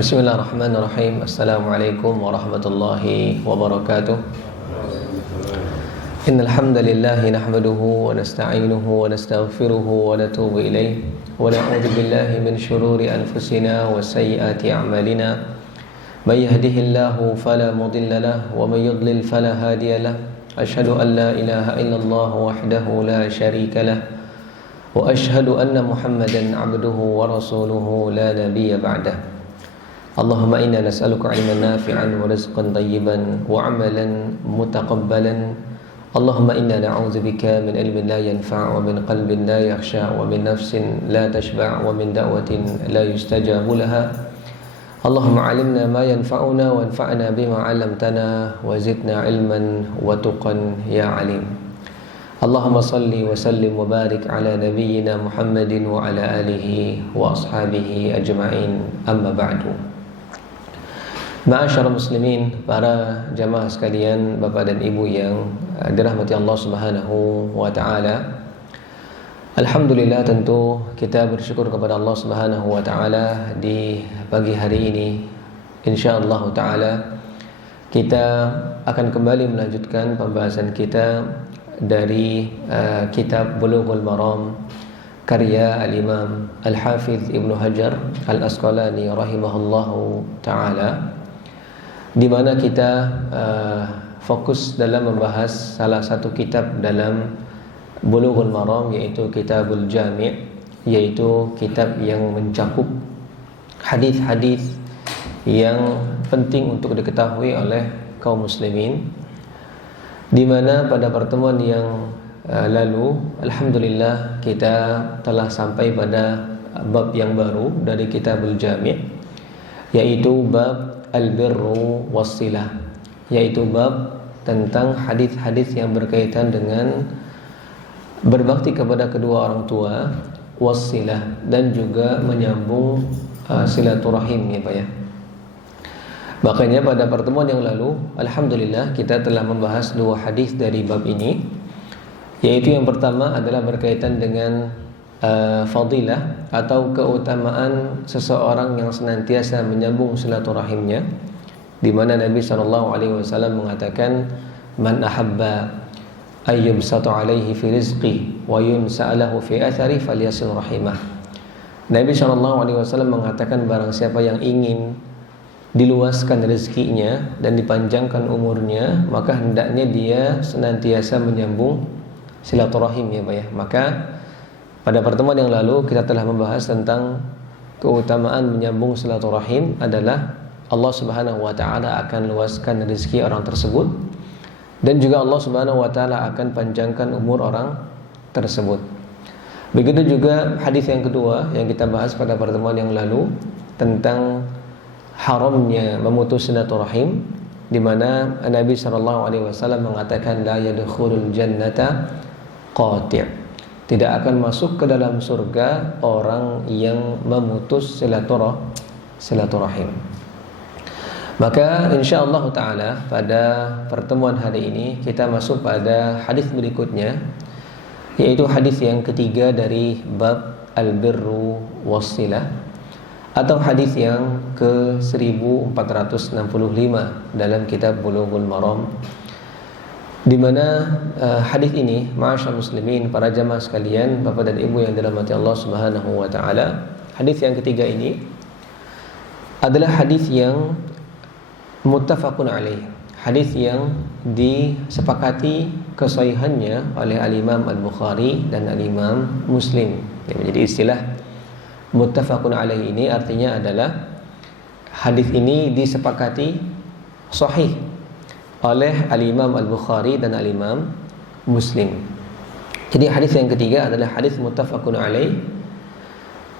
Bismillahirrahmanirrahim. Assalamualaikum warahmatullahi wabarakatuh. Innal hamdalillah nahmaduhu wa nasta'inuhu wa nastaghfiruhu wa natubu ilayh wa na'udzu billahi min shururi anfusina wa sayyiati a'malina. May yahdihillahu fala mudilla lahu wa may yudlil fala hadiya lahu. Asyhadu an la ilaha illallah wahdahu la syarika lahu wa asyhadu anna Muhammadan 'abduhu wa rasuluhu la nabiyya ba'dahu. Allahumma inna nas'aluka 'ilman nafi'an wa rizqan thayyiban wa 'amalan mutaqabbalan. Allahumma inna na'udzubika min ilmin la yanfa' wa min qalbin la yakhsha wa min nafsin la tashba' wa min da'watin la yustajabu laha. Allahumma 'allimna ma yanfa'una wa anfa'na bima 'allamtana wa zidna 'ilman wa tuqan ya 'alim. Allahumma salli wa sallim wa barik ala nabiyyina Muhammadin wa ala alihi wa ashabihi ajma'in. Amma ba'du. Ma'asyarul muslimin, para jamaah sekalian, bapak dan ibu yang dirahmati Allah Subhanahu wa taala. Alhamdulillah, tentu kita bersyukur kepada Allah Subhanahu wa taala di pagi hari ini. Insyaallah taala kita akan kembali melanjutkan pembahasan kita dari kitab Bulughul Maram karya Al-Imam Al-Hafidz Ibnu Hajar Al-Asqalani rahimahullahu taala, di mana kita fokus dalam membahas salah satu kitab dalam Bulughul Maram, yaitu Kitabul Jami', yaitu kitab yang mencakup hadis-hadis yang penting untuk diketahui oleh kaum muslimin. Di mana pada pertemuan yang lalu, alhamdulillah, kita telah sampai pada bab yang baru dari Kitabul Jami', yaitu bab Al-Birru Was-Silah, yaitu bab tentang hadis-hadis yang berkaitan dengan berbakti kepada kedua orang tua, was-silah, dan juga menyambung silaturahim, ya Pak ya. Makanya pada pertemuan yang lalu, alhamdulillah, kita telah membahas dua hadis dari bab ini, yaitu yang pertama adalah berkaitan dengan fadilah atau keutamaan seseorang yang senantiasa menyambung silaturahimnya, di mana Nabi SAW mengatakan, man ahabba ayyubsatu alaihi fi rizqi wa yunsa'alahu fi athari falyasil rahimah. Nabi SAW mengatakan, barang siapa yang ingin diluaskan rezekinya dan dipanjangkan umurnya, maka hendaknya dia senantiasa menyambung silaturahim, ya Pak ya. Maka pada pertemuan yang lalu kita telah membahas tentang keutamaan menyambung silaturahim adalah Allah Subhanahu wa taala akan luaskan rezeki orang tersebut, dan juga Allah Subhanahu wa taala akan panjangkan umur orang tersebut. Begitu juga hadis yang kedua yang kita bahas pada pertemuan yang lalu tentang haramnya memutus silaturahim, di mana Nabi SAW mengatakan, la yadkhulul jannata qati', tidak akan masuk ke dalam surga orang yang memutus silaturahim. Maka insyaallah taala pada pertemuan hari ini kita masuk pada hadis berikutnya, yaitu hadis yang ketiga dari bab Al-Birru Was-Silah, atau hadis yang ke 1465 dalam kitab Bulughul Maram, di mana hadis ini, ma'asyarul muslimin, para jamaah sekalian, bapak dan ibu yang dirahmati Allah Subhanahu wa taala, hadis yang ketiga ini adalah hadis yang muttafaqun alaih, hadis yang disepakati kesahihannya oleh Al-Imam Al-Bukhari dan Al-Imam Muslim. Yang menjadi istilah muttafaqun alaih ini artinya adalah hadis ini disepakati sahih oleh Al-Imam Al-Bukhari dan Al-Imam Muslim. Jadi hadis yang ketiga adalah hadis muttafaqun alaih,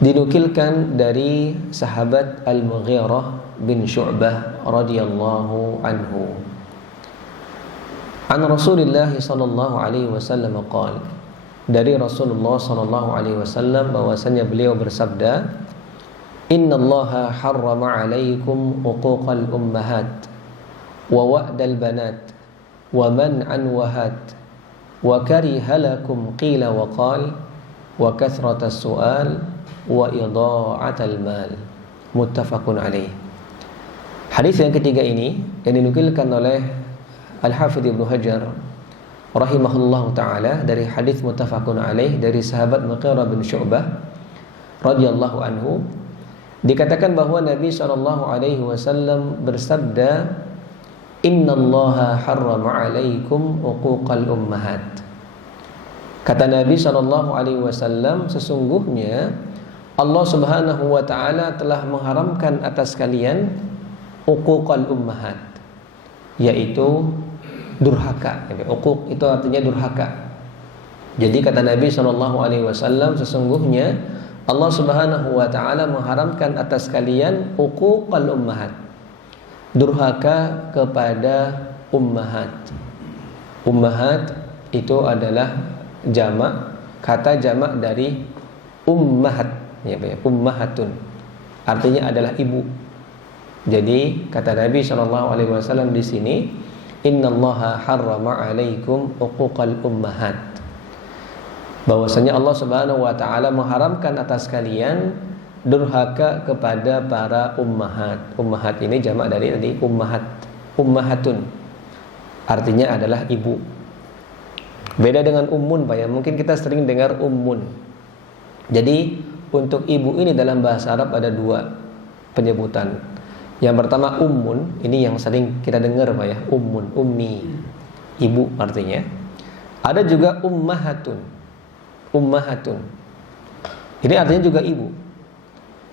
dinukilkan dari sahabat Al-Mughirah bin Syu'bah radhiyallahu anhu. An Rasulillah sallallahu alaihi wasallam qala, dari Rasulullah sallallahu alaihi wasallam bahwasanya beliau bersabda, innallaha harrama alaikum uquqal ummahat wa wa'dal banat wa man'an wahat wa kariha lakum qila wa qal wa kathratas su'al wa idha'atal mal. Muttafaqun alaih. Hadis yang ketiga ini yang dinukilkan oleh Al-Hafidz Ibnu Hajar rahimahullahu taala dari hadis muttafaqun alaih dari sahabat Mughirah bin Syu'bah radhiyallahu anhu, dikatakan bahwa Nabi sallallahu alaihi wasallam bersabda, "Innallaha harrama 'alaikum uquqal ummahat." Kata Nabi sallallahu alaihi wasallam, sesungguhnya Allah Subhanahu wa taala telah mengharamkan atas kalian uquqal ummahat, yaitu durhaka. Uquq itu artinya durhaka. Jadi kata Nabi sallallahu alaihi wasallam, sesungguhnya Allah Subhanahu wa taala mengharamkan atas kalian uquqal ummahat, durhaka kepada ummahat. Ummahat itu adalah jamak, kata jamak dari ummahat, ya, ummahatun. Artinya adalah ibu. Jadi kata Nabi sallallahu alaihi wasallam di sini, "Innallaha harrama 'alaikum uquqal ummahat." Bahwasanya Allah Subhanahu wa taala mengharamkan atas kalian durhaka kepada para ummahat. Ummahat ini jamak dari ummahat, ummahatun. Artinya adalah ibu. Beda dengan ummun, Pak ya. Mungkin kita sering dengar ummun. Jadi untuk ibu ini dalam bahasa Arab ada dua penyebutan. Yang pertama ummun, ini yang sering kita dengar, Pak ya. Ummun, ummi, ibu artinya. Ada juga ummahatun. Ummahatun. Ini artinya juga ibu.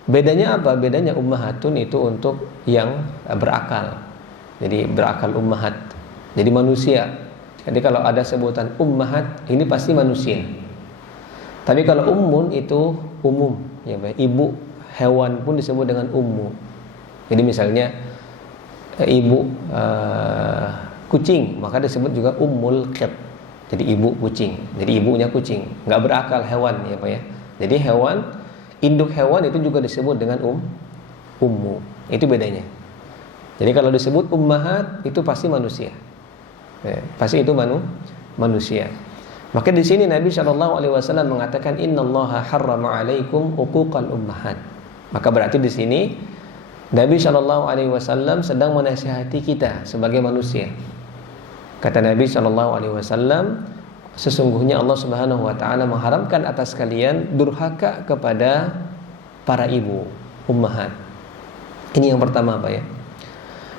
Bedanya apa? Bedanya ummahatun itu untuk yang berakal. Jadi berakal ummahat. Jadi manusia. Jadi kalau ada sebutan ummahat, ini pasti manusia. Tapi kalau ummun itu umum, ya, ibu hewan pun disebut dengan ummu. Jadi misalnya ibu kucing, maka disebut juga ummul qit. Jadi ibu kucing. Jadi ibunya kucing, nggak berakal hewan, ya Pak ya. Jadi hewan, induk hewan itu juga disebut dengan ummu. Itu bedanya. Jadi kalau disebut ummahat itu pasti manusia. Ya, pasti itu manusia. Maka di sini Nabi Shallallahu alaihi wasallam mengatakan, "Innallaha harrama 'alaikum uquqal ummahat." Maka berarti di sini Nabi Shallallahu alaihi wasallam sedang menasihati kita sebagai manusia. Kata Nabi Shallallahu alaihi wasallam, sesungguhnya Allah Subhanahu wa taala mengharamkan atas kalian durhaka kepada para ibu, ummahat. Ini yang pertama, Pak ya.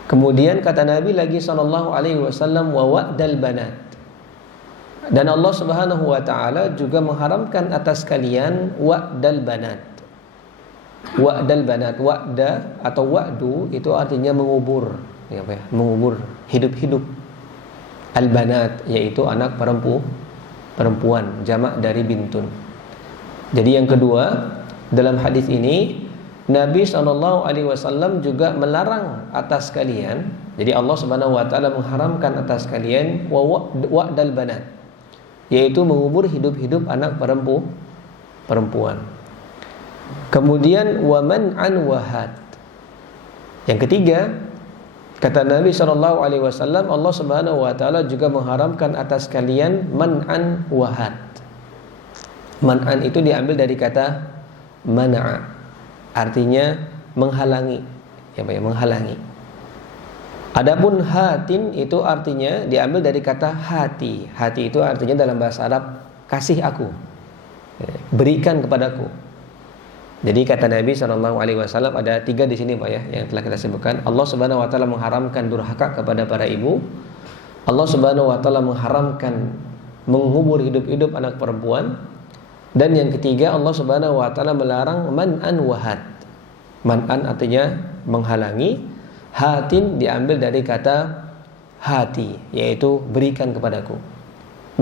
Kemudian kata Nabi lagi Shallallahu alaihi wasallam, wa wa'dal banat. Dan Allah Subhanahu wa taala juga mengharamkan atas kalian wa'dal banat. Wa'dal banat, wa'da atau wa'du itu artinya mengubur, ya Pak ya, mengubur hidup-hidup. Al-banat yaitu anak perempuan, jamak dari bintun. Jadi yang kedua, dalam hadis ini Nabi SAW juga melarang atas kalian. Jadi Allah Subhanahu wa taala mengharamkan atas kalian wa'dal banat, yaitu mengubur hidup-hidup anak perempuan. Kemudian wa man'an wahat. Yang ketiga, kata Nabi SAW, Allah Subhanahu wa taala juga mengharamkan atas kalian man'an wahat. Man'an itu diambil dari kata mana'a, artinya menghalangi, ya Pak ya, menghalangi. Adapun hatin itu artinya diambil dari kata hati. Hati itu artinya dalam bahasa Arab kasih aku, berikan kepadaku. Jadi kata Nabi SAW ada 3 di sini, Pak ya, yang telah kita sebutkan. Allah Subhanahu wa taala mengharamkan durhaka kepada para ibu. Allah Subhanahu wa taala mengharamkan mengubur hidup-hidup anak perempuan. Dan yang ketiga, Allah Subhanahu wa taala melarang man'an wahat. Man'an artinya menghalangi. Hatin diambil dari kata hati, yaitu berikan kepadaku.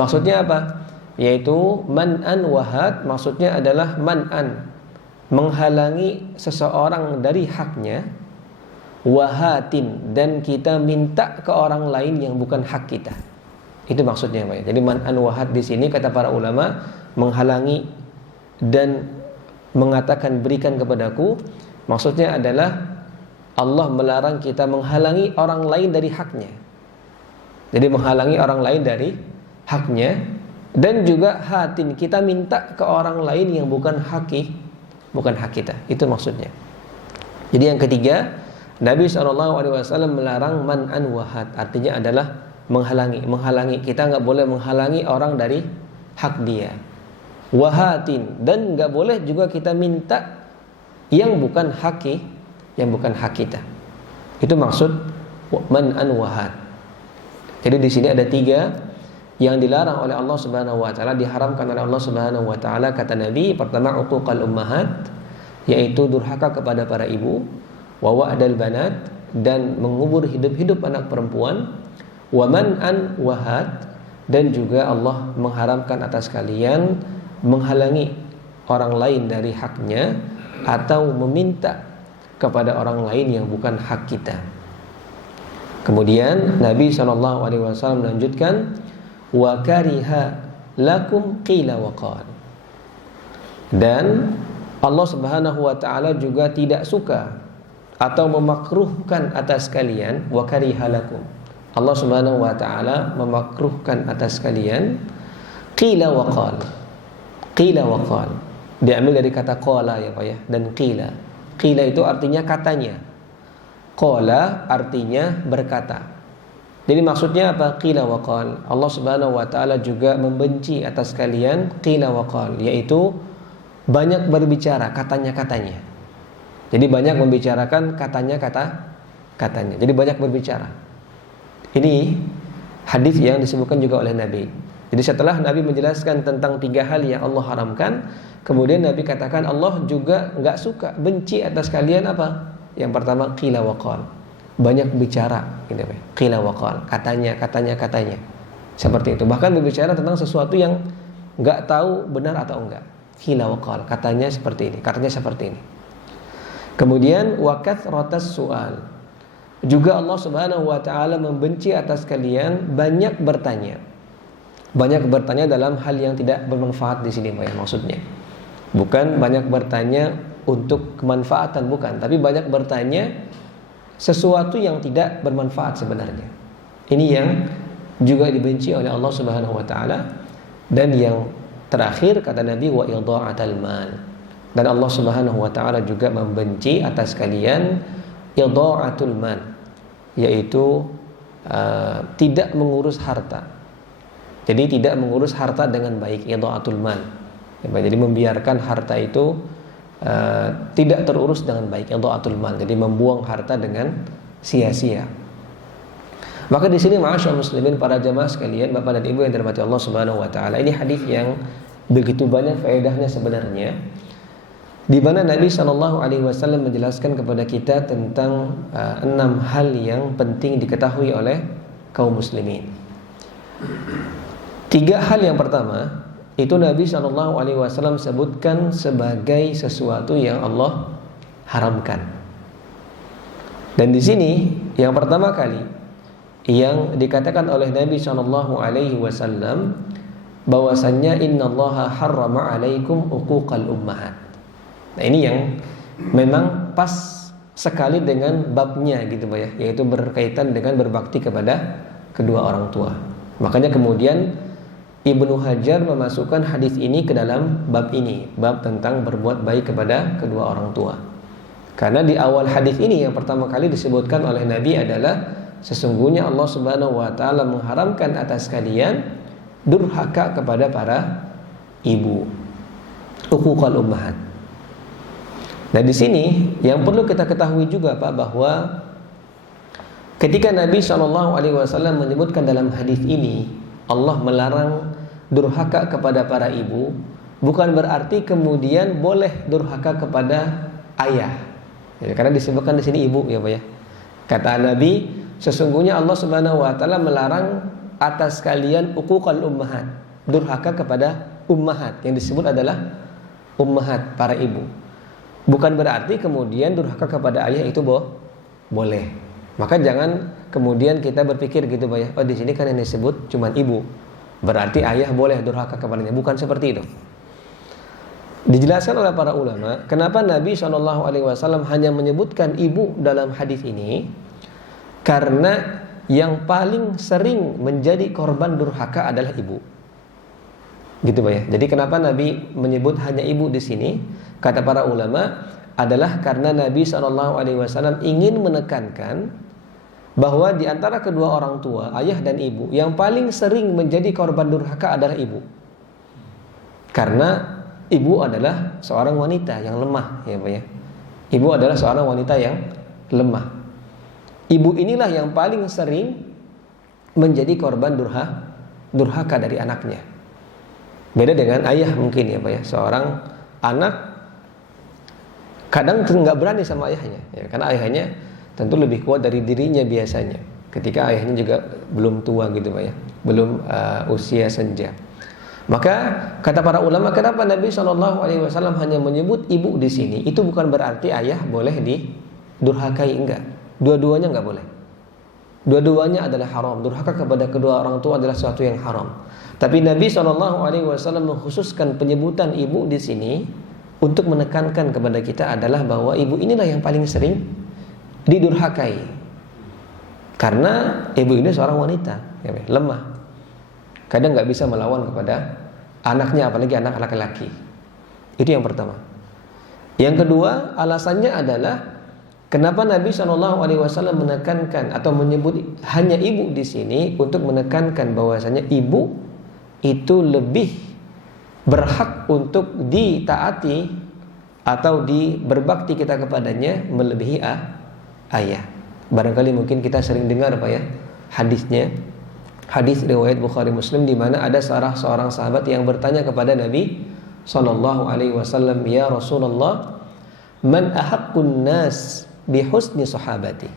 Maksudnya apa? Yaitu man'an wahat, maksudnya adalah man'an, menghalangi seseorang dari haknya, wahatin, dan kita minta ke orang lain yang bukan hak kita. Itu maksudnya, Pak. Jadi man'an wahat di sini kata para ulama menghalangi dan mengatakan berikan kepadaku, maksudnya adalah Allah melarang kita menghalangi orang lain dari haknya. Jadi menghalangi orang lain dari haknya, dan juga hatin, kita minta ke orang lain yang bukan hak kita. Itu maksudnya. Jadi yang ketiga Nabi SAW melarang man'an wahad, artinya adalah menghalangi. Kita nggak boleh menghalangi orang dari hak dia. Wahatin, dan nggak boleh juga kita minta yang bukan hak kita. Itu maksud man'an wahad. Jadi di sini ada 3 yang dilarang oleh Allah Subhanahu wa taala, diharamkan oleh Allah Subhanahu wa taala. Kata Nabi, pertama uquqal ummahat, yaitu durhaka kepada para ibu, wa wa'dal banat, dan mengubur hidup-hidup anak perempuan, wa man'an wahad, dan juga Allah mengharamkan atas kalian menghalangi orang lain dari haknya atau meminta kepada orang lain yang bukan hak kita. Kemudian Nabi SAW melanjutkan, wa kariha lakum qila wa qal, dan Allah Subhanahu wa taala juga tidak suka atau memakruhkan atas kalian, wa kariha lakum, Allah Subhanahu wa taala memakruhkan atas kalian qila wa qal. Qila wa qal diambil dari kata qala ya Pak ya, dan qila. Qila itu artinya katanya. Qala artinya berkata. Jadi maksudnya apa? Qila wa qal. Allah Subhanahu wa taala juga membenci atas kalian qila wa qal, yaitu banyak berbicara, katanya-katanya. Jadi banyak membicarakan katanya. Jadi banyak berbicara. Ini hadis yang disebutkan juga oleh Nabi. Jadi setelah Nabi menjelaskan tentang 3 hal yang Allah haramkan, kemudian Nabi katakan Allah juga enggak suka, benci atas kalian apa? Yang pertama qila wa qal, banyak bicara gitu ya. Qila wa qal, katanya. Seperti itu. Bahkan berbicara tentang sesuatu yang enggak tahu benar atau enggak. Qila wa qal, katanya seperti ini. Kemudian wa kathratas su'al, juga Allah Subhanahu wa taala membenci atas kalian banyak bertanya. Banyak bertanya dalam hal yang tidak bermanfaat di sini Pak ya, maksudnya. Bukan banyak bertanya untuk kemanfaatan, bukan, tapi banyak bertanya sesuatu yang tidak bermanfaat sebenarnya. Ini yang juga dibenci oleh Allah Subhanahu wa taala. Dan yang terakhir kata Nabi, wa idha'atal mal, dan Allah Subhanahu wa taala juga membenci atas kalian idha'atul mal, yaitu tidak mengurus harta. Jadi tidak mengurus harta dengan baik, idha'atul mal. Jadi membiarkan harta itu tidak terurus dengan baik, idha'atul mal. Jadi membuang harta dengan sia-sia. Maka di sini ma'asyarul muslimin, para jamaah sekalian, Bapak dan Ibu yang dirahmati Allah Subhanahu wa taala, ini hadis yang begitu banyak faedahnya sebenarnya, di mana Nabi SAW menjelaskan kepada kita tentang 6 hal yang penting diketahui oleh kaum muslimin. 3 hal yang pertama itu Nabi SAW sebutkan sebagai sesuatu yang Allah haramkan. Dan di sini yang pertama kali yang dikatakan oleh Nabi SAW bahwasannya innallaha harrama alaikum uquqal ummahat. Nah ini yang memang pas sekali dengan babnya gitu Pak ya, yaitu berkaitan dengan berbakti kepada kedua orang tua. Makanya kemudian Ibnu Hajar memasukkan hadis ini ke dalam bab ini, bab tentang berbuat baik kepada kedua orang tua. Karena di awal hadis ini yang pertama kali disebutkan oleh Nabi adalah sesungguhnya Allah Subhanahu wa taala mengharamkan atas kalian durhaka kepada para ibu, uquqal ummahat. Nah di sini yang perlu kita ketahui juga Pak, bahwa ketika Nabi SAW menyebutkan dalam hadis ini Allah melarang durhaka kepada para ibu, bukan berarti kemudian boleh durhaka kepada ayah. Ya, karena disebutkan di sini ibu ya Pak ya. Kata Nabi, sesungguhnya Allah Subhanahu wa taala melarang atas kalian uquqal ummahat, durhaka kepada ummahat. Yang disebut adalah ummahat, para ibu. Bukan berarti kemudian durhaka kepada ayah itu boleh. Maka jangan kemudian kita berpikir gitu Pak ya, oh di sini kan yang disebut cuma ibu, berarti ayah boleh durhaka kepadanya. Bukan seperti itu. Dijelaskan oleh para ulama kenapa Nabi SAW hanya menyebutkan ibu dalam hadis ini, karena yang paling sering menjadi korban durhaka adalah ibu. Gitu Pak ya. Jadi kenapa Nabi menyebut hanya ibu di sini? Kata para ulama, adalah karena Nabi SAW ingin menekankan bahwa di antara kedua orang tua, ayah dan ibu, yang paling sering menjadi korban durhaka adalah ibu. Karena ibu adalah seorang wanita yang lemah, ya Pak ya. Ibu adalah seorang wanita yang lemah. Ibu inilah yang paling sering menjadi korban durhaka dari anaknya. Beda dengan ayah mungkin ya Pak ya. Seorang anak kadang nggak berani sama ayahnya, ya, karena ayahnya tentu lebih kuat dari dirinya biasanya. Ketika ayahnya juga belum tua gitu Pak ya, belum usia senja. Maka kata para ulama, kenapa Nabi SAW hanya menyebut ibu di sini? Itu bukan berarti ayah boleh didurhakai, enggak. Dua-duanya enggak boleh. Dua-duanya adalah haram. Durhaka kepada kedua orang tua adalah sesuatu yang haram. Tapi Nabi SAW mengkhususkan penyebutan ibu di sini untuk menekankan kepada kita adalah bahwa ibu inilah yang paling sering didurhakai. Karena ibu ini seorang wanita, ya, lemah. Kadang nggak bisa melawan kepada anaknya, apalagi anak laki-laki. Itu yang pertama. Yang kedua, alasannya adalah kenapa Nabi SAW menekankan atau menyebut hanya ibu di sini untuk menekankan bahwasanya ibu itu lebih berhak untuk ditaati atau berbakti kita kepadanya melebihi ayah. Barangkali mungkin kita sering dengar Pak ya hadisnya. Hadis riwayat Bukhari Muslim di mana ada seorang sahabat yang bertanya kepada Nabi sallallahu alaihi wasallam, "Ya Rasulullah, man ahaqqun nas bi husni sahabati?"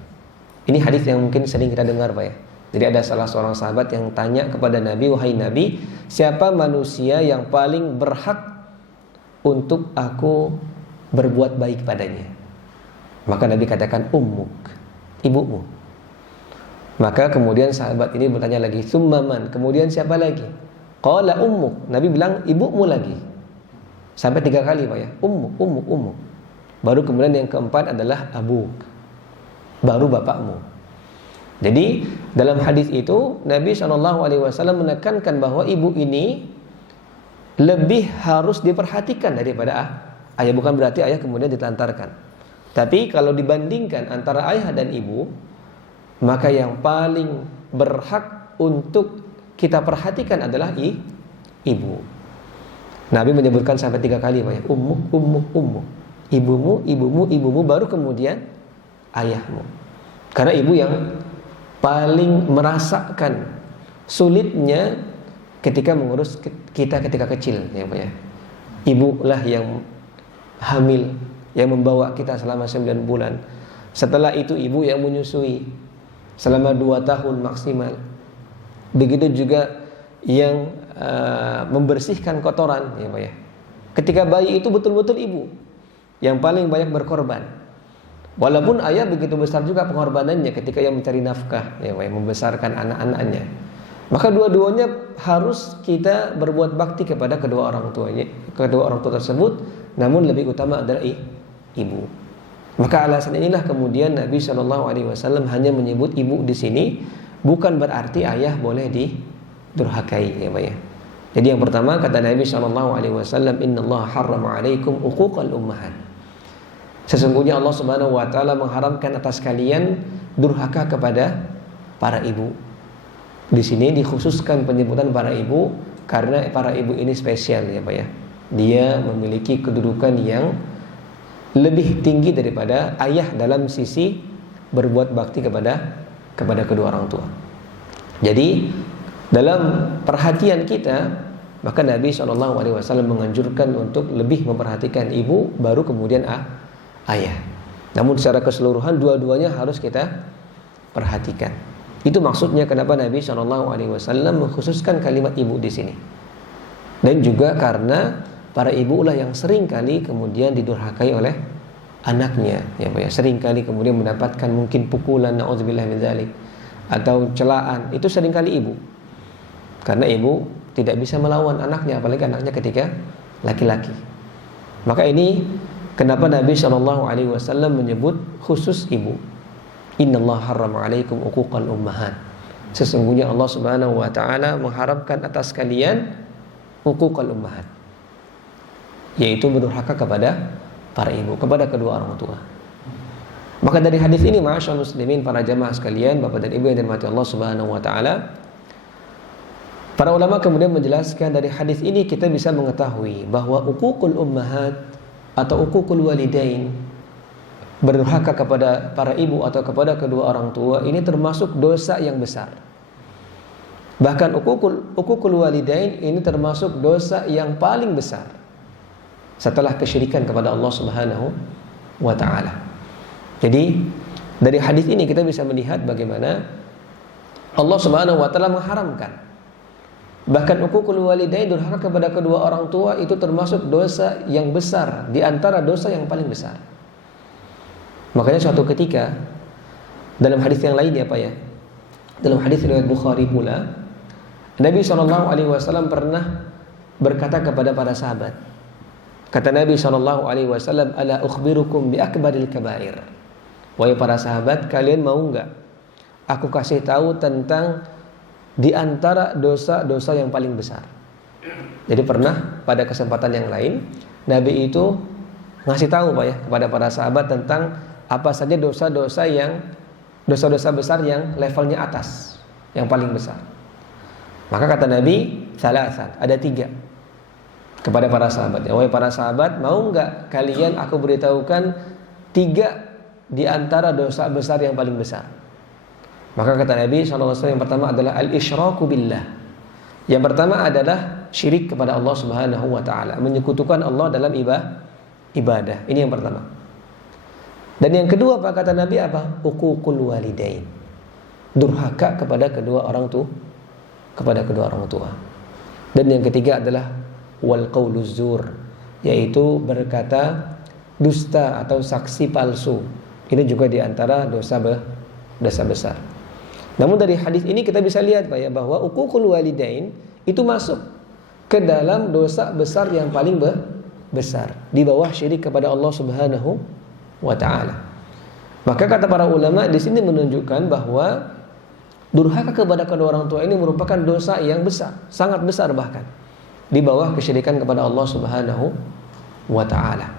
Ini hadis yang mungkin sering kita dengar Pak ya. Jadi ada salah seorang sahabat yang tanya kepada Nabi, "Wahai Nabi, siapa manusia yang paling berhak untuk aku berbuat baik padanya?" Maka Nabi katakan, "Ummuk," ibumu. Maka kemudian sahabat ini bertanya lagi, "Tsumma man?" Kemudian siapa lagi? Qala ummuk. Nabi bilang ibumu lagi. Sampai 3 kali Pak ya. Ummuk, ummuk, ummuk. Baru kemudian yang keempat adalah abuk. Baru bapakmu. Jadi dalam hadis itu Nabi SAW menekankan bahwa ibu ini lebih harus diperhatikan daripada ayah. Bukan berarti ayah kemudian ditelantarkan. Tapi kalau dibandingkan antara ayah dan ibu, maka yang paling berhak untuk kita perhatikan adalah ibu. Nabi menyebutkan sampai 3 kali Pak ya. Ummuk, ummuk, ummuk. Ibumu, ibumu, ibumu, baru kemudian ayahmu. Karena ibu yang paling merasakan sulitnya ketika mengurus kita ketika kecil ya Pak ya. Ibulah yang hamil, yang membawa kita selama 9 bulan. Setelah itu ibu yang menyusui selama 2 tahun maksimal. Begitu juga yang membersihkan kotoran ya Pak ya. Ketika bayi itu betul-betul ibu yang paling banyak berkorban. Walaupun ayah begitu besar juga pengorbanannya ketika ia mencari nafkah ya Pak ya, membesarkan anak-anaknya. Maka dua-duanya harus kita berbuat bakti kepada kedua orang tua tersebut, namun lebih utama adalah ibu. Maka alasan inilah kemudian Nabi SAW hanya menyebut ibu di sini, bukan berarti ayah boleh didurhakai ya Pak ya. Jadi yang pertama kata Nabi SAW, "Innallaha harrama 'alaikum uquqal ummahat." Sesungguhnya Allah Subhanahu wa taala mengharamkan atas kalian durhaka kepada para ibu. Di sini dikhususkan penyebutan para ibu karena para ibu ini spesial ya Pak ya. Dia memiliki kedudukan yang lebih tinggi daripada ayah dalam sisi berbuat bakti kepada kedua orang tua. Jadi dalam perhatian kita, maka Nabi SAW menganjurkan untuk lebih memperhatikan ibu, baru kemudian ayah. Namun secara keseluruhan dua-duanya harus kita perhatikan. Itu maksudnya kenapa Nabi SAW mengkhususkan kalimat ibu di sini. Dan juga karena para ibu lah yang sering kali kemudian didurhakai oleh anaknya ya Pak ya. Sering kali kemudian mendapatkan mungkin pukulan, naudzubillah min dzalik, atau celaan. Itu sering kali ibu. Karena ibu tidak bisa melawan anaknya, apalagi anaknya ketika laki-laki. Maka ini kenapa Nabi SAW menyebut khusus ibu. Innallaha harrama 'alaikum uquqal ummahat. Sesungguhnya Allah Subhanahu wa taala mengharamkan atas kalian uquqal ummahat, yaitu berdurhaka kepada para ibu, kepada kedua orang tua. Maka dari hadis ini, ma'asyarul muslimin, para jamaah sekalian, bapak dan ibu yang dirahmati Allah Subhanahu wa taala, para ulama kemudian menjelaskan dari hadis ini kita bisa mengetahui bahwa uququl ummahat atau uququl walidain, berdurhaka kepada para ibu atau kepada kedua orang tua, ini termasuk dosa yang besar. Bahkan uququl walidain ini termasuk dosa yang paling besar setelah kesyirikan kepada Allah Subhanahu wa taala. Jadi dari hadis ini kita bisa melihat bagaimana Allah Subhanahu wa taala mengharamkan. Bahkan uququl walidain, durhaka kepada kedua orang tua, itu termasuk dosa yang besar, di antara dosa yang paling besar. Makanya suatu ketika dalam hadis yang lain dalam hadis riwayat Bukhari pula, Nabi SAW pernah berkata kepada para sahabat. Kata Nabi SAW, ala ukhbirukum bi akbaril kabair. Wahai para sahabat, kalian mau enggak aku kasih tahu tentang di antara dosa-dosa yang paling besar. Jadi pernah pada kesempatan yang lain Nabi itu ngasih tahu kepada para sahabat tentang apa saja dosa-dosa besar yang levelnya atas, yang paling besar. Maka kata Nabi, salasan, ada 3 kepada para sahabat. Wahai para sahabat, mau enggak kalian aku beritahukan 3 di antara dosa besar yang paling besar? Maka kata Nabi SAW, yang pertama adalah al-isyraku billah. Yang pertama adalah syirik kepada Allah Subhanahu wa taala, menyekutukan Allah dalam ibadah. Ini yang pertama. Dan yang kedua apa kata Nabi, apa? Uququl walidain, durhaka kepada kedua orang tua. Dan yang ketiga adalah wal qauluz zur, yaitu berkata dusta atau saksi palsu. Ini juga di antara dosa besar. Namun dari hadis ini kita bisa lihat bahwa uququl walidain itu masuk ke dalam dosa besar yang paling besar, di bawah syirik kepada Allah Subhanahu wa ta'ala. Maka kata para ulama di sini menunjukkan bahwa durhaka kepada kedua orang tua ini merupakan dosa yang besar, sangat besar, bahkan di bawah kesyirikan kepada Allah Subhanahu wa ta'ala.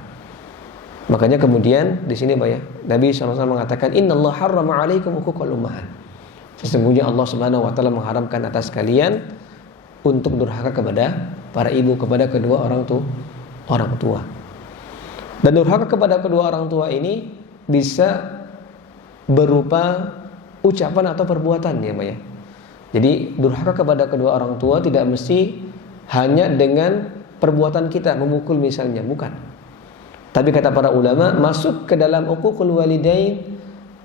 Makanya kemudian di sini Nabi SAW mengatakan, innallaha harrama 'alaikum uquqal ummahat. Sesungguhnya Allah Subhanahu wa ta'ala mengharamkan atas kalian untuk durhaka kepada para ibu, kepada kedua orang tua. Dan durhaka kepada kedua orang tua ini bisa berupa ucapan atau perbuatan, Jadi durhaka kepada kedua orang tua tidak mesti hanya dengan perbuatan kita, memukul misalnya, bukan. Tapi kata para ulama, masuk ke dalam uququl walidain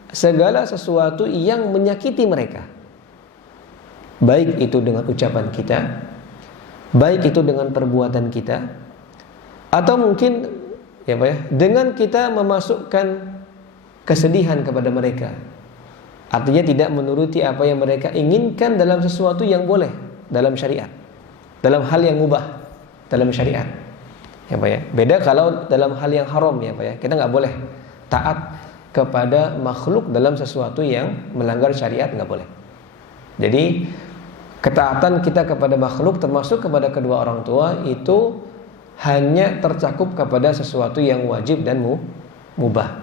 segala sesuatu yang menyakiti mereka. Baik itu dengan ucapan kita, baik itu dengan perbuatan kita, atau mungkin dengan kita memasukkan kesedihan kepada mereka. Artinya tidak menuruti apa yang mereka inginkan dalam sesuatu yang boleh dalam syariat, dalam hal yang mubah dalam syariat. Beda kalau dalam hal yang haram, kita nggak boleh taat kepada makhluk dalam sesuatu yang melanggar syariat, nggak boleh. Jadi ketaatan kita kepada makhluk, termasuk kepada kedua orang tua, itu hanya tercakup kepada sesuatu yang wajib dan mubah.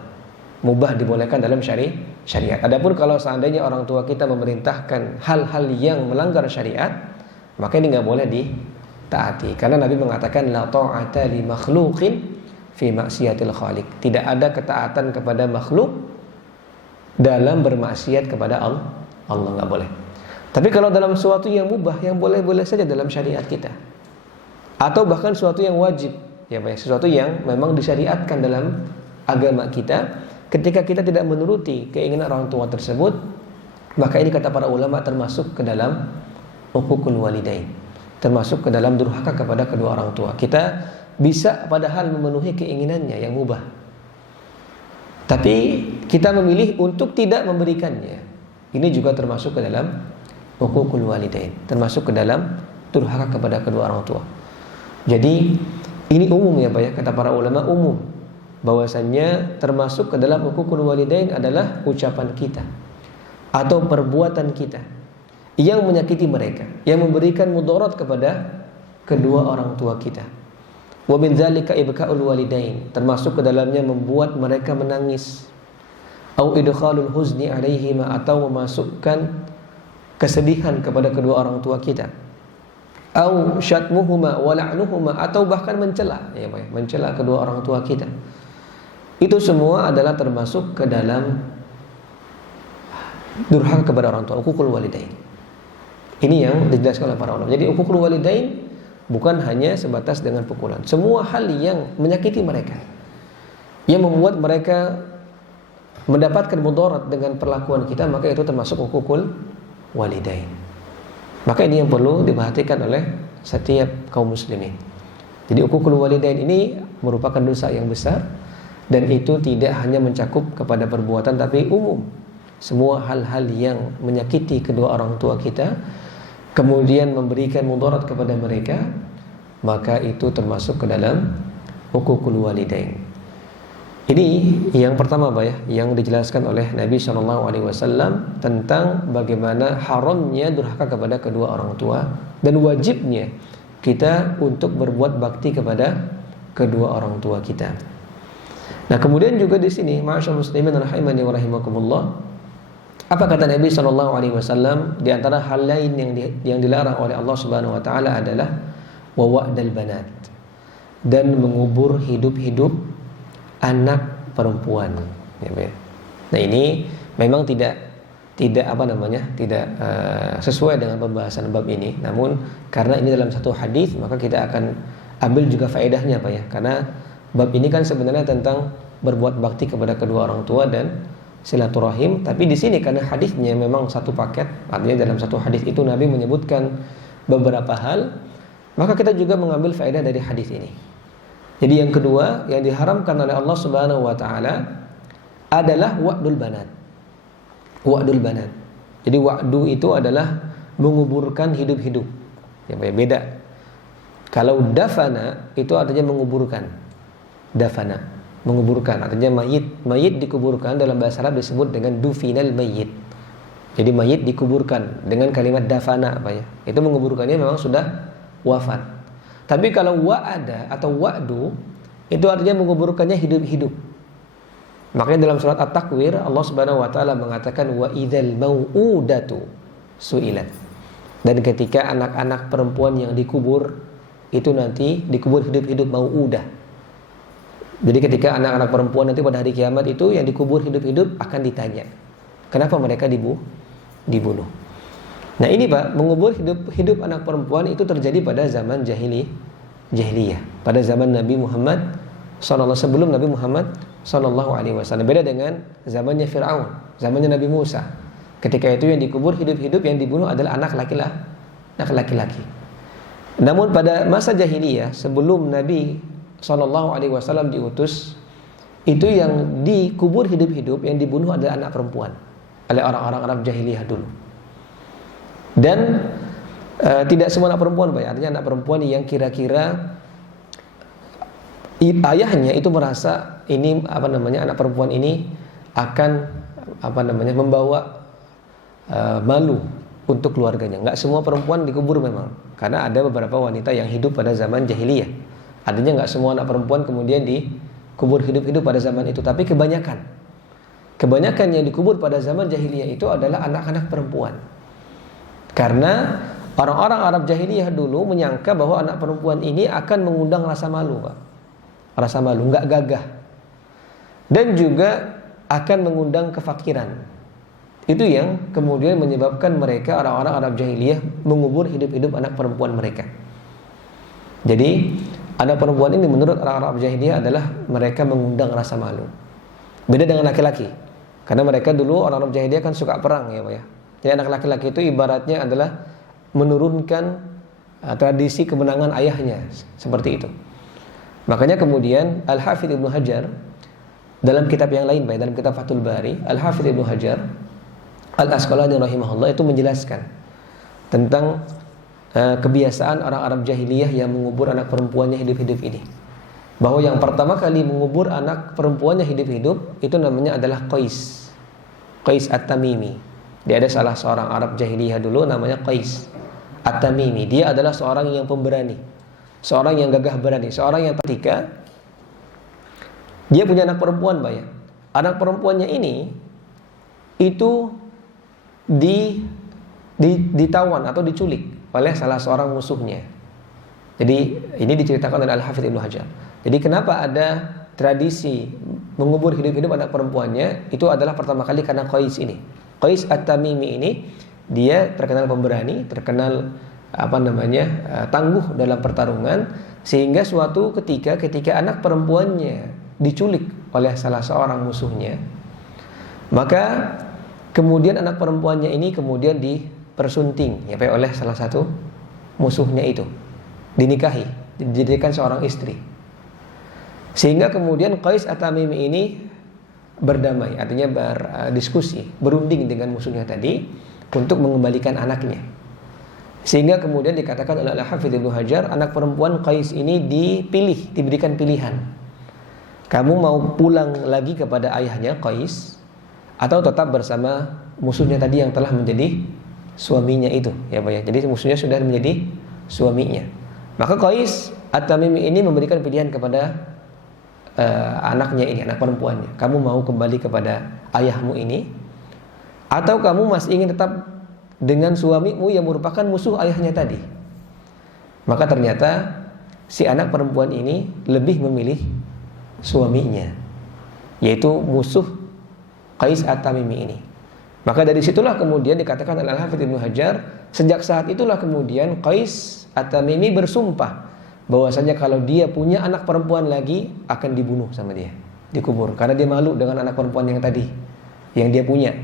Mubah dibolehkan dalam syariat. Adapun kalau seandainya orang tua kita memerintahkan hal-hal yang melanggar syariat, maka ini nggak boleh ditaati. Karena Nabi mengatakan la ta'ata li makhluqin fi maksiatil khaliq. Tidak ada ketaatan kepada makhluk dalam bermaksiat kepada Allah. Nggak boleh. Tapi kalau dalam sesuatu yang mubah, yang boleh-boleh saja dalam syariat kita, atau bahkan sesuatu yang wajib, sesuatu yang memang disyariatkan dalam agama kita, ketika kita tidak menuruti keinginan orang tua tersebut, maka ini kata para ulama termasuk ke dalam uququl walidain, termasuk ke dalam durhaka kepada kedua orang tua. Kita bisa padahal memenuhi keinginannya yang mubah, tapi kita memilih untuk tidak memberikannya. Ini juga termasuk ke dalam uququl walidain, termasuk ke dalam durhaka kepada kedua orang tua. Jadi ini umum kata para ulama, umum bahwasannya termasuk ke dalam uququl walidain adalah ucapan kita atau perbuatan kita yang menyakiti mereka, yang memberikan mudarat kepada kedua orang tua kita. Wa min dzalika ibka'ul walidain, termasuk ke dalamnya membuat mereka menangis. Au idkhalul huzni alaihima, atau memasukkan kesedihan kepada kedua orang tua kita. Au syatmuhuma wa la'nuhuma, atau bahkan mencela, ya Pak, mencela kedua orang tua kita. Itu semua adalah termasuk ke dalam durhaka kepada orang tua, uququl walidain. Ini yang dijelaskan oleh para ulama. Jadi uququl walidain bukan hanya sebatas dengan pukulan. Semua hal yang menyakiti mereka, yang membuat mereka mendapatkan mudarat dengan perlakuan kita, maka itu termasuk uququl walidain. Maka ini yang perlu diperhatikan oleh setiap kaum muslimin. Jadi uququl walidain ini merupakan dosa yang besar, dan itu tidak hanya mencakup kepada perbuatan tapi umum. Semua hal-hal yang menyakiti kedua orang tua kita, kemudian memberikan mudarat kepada mereka, maka itu termasuk ke dalam uququl walidain. Ini yang pertama Pak ya, yang dijelaskan oleh Nabi SAW tentang bagaimana haramnya durhaka kepada kedua orang tua dan wajibnya kita untuk berbuat bakti kepada kedua orang tua kita. Nah, kemudian juga di sini, ma'asyiral muslimin rahimani wa rahimakumullah, apa kata Nabi SAW di antara hal lain yang dilarang oleh Allah Subhanahu wa taala adalah wa wa'dal banat, dan mengubur hidup-hidup anak perempuan. Nah, ini memang tidak sesuai dengan pembahasan bab ini. Namun karena ini dalam satu hadis, maka kita akan ambil juga faedahnya Pak ya. Karena bab ini kan sebenarnya tentang berbuat bakti kepada kedua orang tua dan silaturahim, tapi di sini karena hadisnya memang satu paket, artinya dalam satu hadis itu Nabi menyebutkan beberapa hal, maka kita juga mengambil faedah dari hadis ini. Jadi yang kedua yang diharamkan oleh Allah Subhanahu wa taala adalah wa'dul banat. Wa'dul banat. Jadi wa'du itu adalah menguburkan hidup-hidup. Ya, beda. Kalau dafana itu artinya menguburkan. Dafana, menguburkan, artinya mayit dikuburkan, dalam bahasa Arab disebut dengan dufinal mayit. Jadi mayit dikuburkan dengan kalimat dafana Pak ya. Itu menguburkannya memang sudah wafat. Tapi kalau wa'ada atau wa'du itu artinya menguburkannya hidup-hidup. Makanya dalam surat At-Takwir Allah Subhanahu wa taala mengatakan wa idzal mau'udatu su'ilat. Dan ketika anak-anak perempuan yang dikubur itu nanti dikubur hidup-hidup, mau'udah. Jadi ketika anak-anak perempuan nanti pada hari kiamat itu yang dikubur hidup-hidup akan ditanya, kenapa mereka dibunuh. Nah ini Pak, mengubur hidup anak perempuan itu terjadi pada zaman jahiliyah, pada zaman Nabi Muhammad SAW, sebelum Nabi Muhammad SAW. Beda dengan zamannya Fir'aun, zamannya Nabi Musa. Ketika itu yang dikubur hidup-hidup, yang dibunuh adalah anak laki-laki. Namun pada masa jahiliyah sebelum Nabi SAW diutus, itu yang dikubur hidup-hidup, yang dibunuh adalah anak perempuan oleh orang-orang Arab jahiliyah dulu. Dan tidak semua anak perempuan Pak ya, artinya anak perempuan yang kira-kira ayahnya itu merasa ini anak perempuan ini akan membawa malu untuk keluarganya. Enggak semua perempuan dikubur memang, karena ada beberapa wanita yang hidup pada zaman jahiliyah. Artinya enggak semua anak perempuan kemudian dikubur hidup-hidup pada zaman itu, tapi kebanyakan yang dikubur pada zaman jahiliyah itu adalah anak-anak perempuan. Karena orang-orang Arab jahiliyah dulu menyangka bahwa anak perempuan ini akan mengundang rasa malu Pak. Rasa malu, enggak gagah. Dan juga akan mengundang kefakiran. Itu yang kemudian menyebabkan mereka, orang-orang Arab jahiliyah, mengubur hidup-hidup anak perempuan mereka. Jadi anak perempuan ini menurut orang Arab jahiliyah adalah mereka mengundang rasa malu. Beda dengan laki-laki. Karena mereka dulu orang Arab jahiliyah kan suka perang ya Pak ya. Jadi anak laki-laki itu ibaratnya adalah menurunkan tradisi kemenangan ayahnya, seperti itu. Makanya kemudian Al-Hafidz Ibnu Hajar dalam kitab yang lain, dalam kitab Fathul Bari, Al-Hafidz Ibnu Hajar Al-Asqalani rahimahullah itu menjelaskan tentang kebiasaan orang Arab jahiliyah yang mengubur anak perempuannya hidup-hidup ini. Bahwa yang pertama kali mengubur anak perempuannya hidup-hidup itu namanya adalah Qais At-Tamimi. Dia ada salah seorang Arab jahiliyah dulu namanya Qais At-Tamimi. Dia adalah seorang yang pemberani. seorang yang gagah berani, seorang yang ketika dia punya anak perempuan, Pak ya. Anak perempuannya ini itu ditawan atau diculik oleh salah seorang musuhnya. Jadi ini diceritakan oleh Al-Hafidz Ibnu Hajar. Jadi kenapa ada tradisi mengubur hidup-hidup anak perempuannya? Itu adalah pertama kali karena Qais ini. Qais At-Tamimi ini dia terkenal pemberani, terkenal tangguh dalam pertarungan, sehingga suatu ketika anak perempuannya diculik oleh salah seorang musuhnya, maka kemudian anak perempuannya ini kemudian dipersunting oleh salah satu musuhnya itu, dinikahi, dijadikan seorang istri. Sehingga kemudian Qais At-Tamimi ini berdamai, artinya berdiskusi, berunding dengan musuhnya tadi untuk mengembalikan anaknya. Sehingga kemudian dikatakan oleh Al-Hafidz Ibnu Hajar, anak perempuan Qais ini diberikan pilihan. Kamu mau pulang lagi kepada ayahnya Qais, atau tetap bersama musuhnya tadi yang telah menjadi suaminya itu, ya Pak ya. Jadi musuhnya sudah menjadi suaminya. Maka Qais At-Tamimi ini memberikan pilihan kepada anaknya ini, anak perempuannya. Kamu mau kembali kepada ayahmu ini, atau kamu masih ingin tetap dengan suamimu yang merupakan musuh ayahnya tadi? Maka ternyata si anak perempuan ini lebih memilih suaminya, yaitu musuh Qais At-Tamimi ini. Maka dari situlah kemudian dikatakan oleh Al-Hafidz Ibnu Hajar, sejak saat itulah kemudian Qais At-Tamimi bersumpah bahwasanya kalau dia punya anak perempuan lagi akan dibunuh sama dia, dikubur, karena dia malu dengan anak perempuan yang tadi yang dia punya.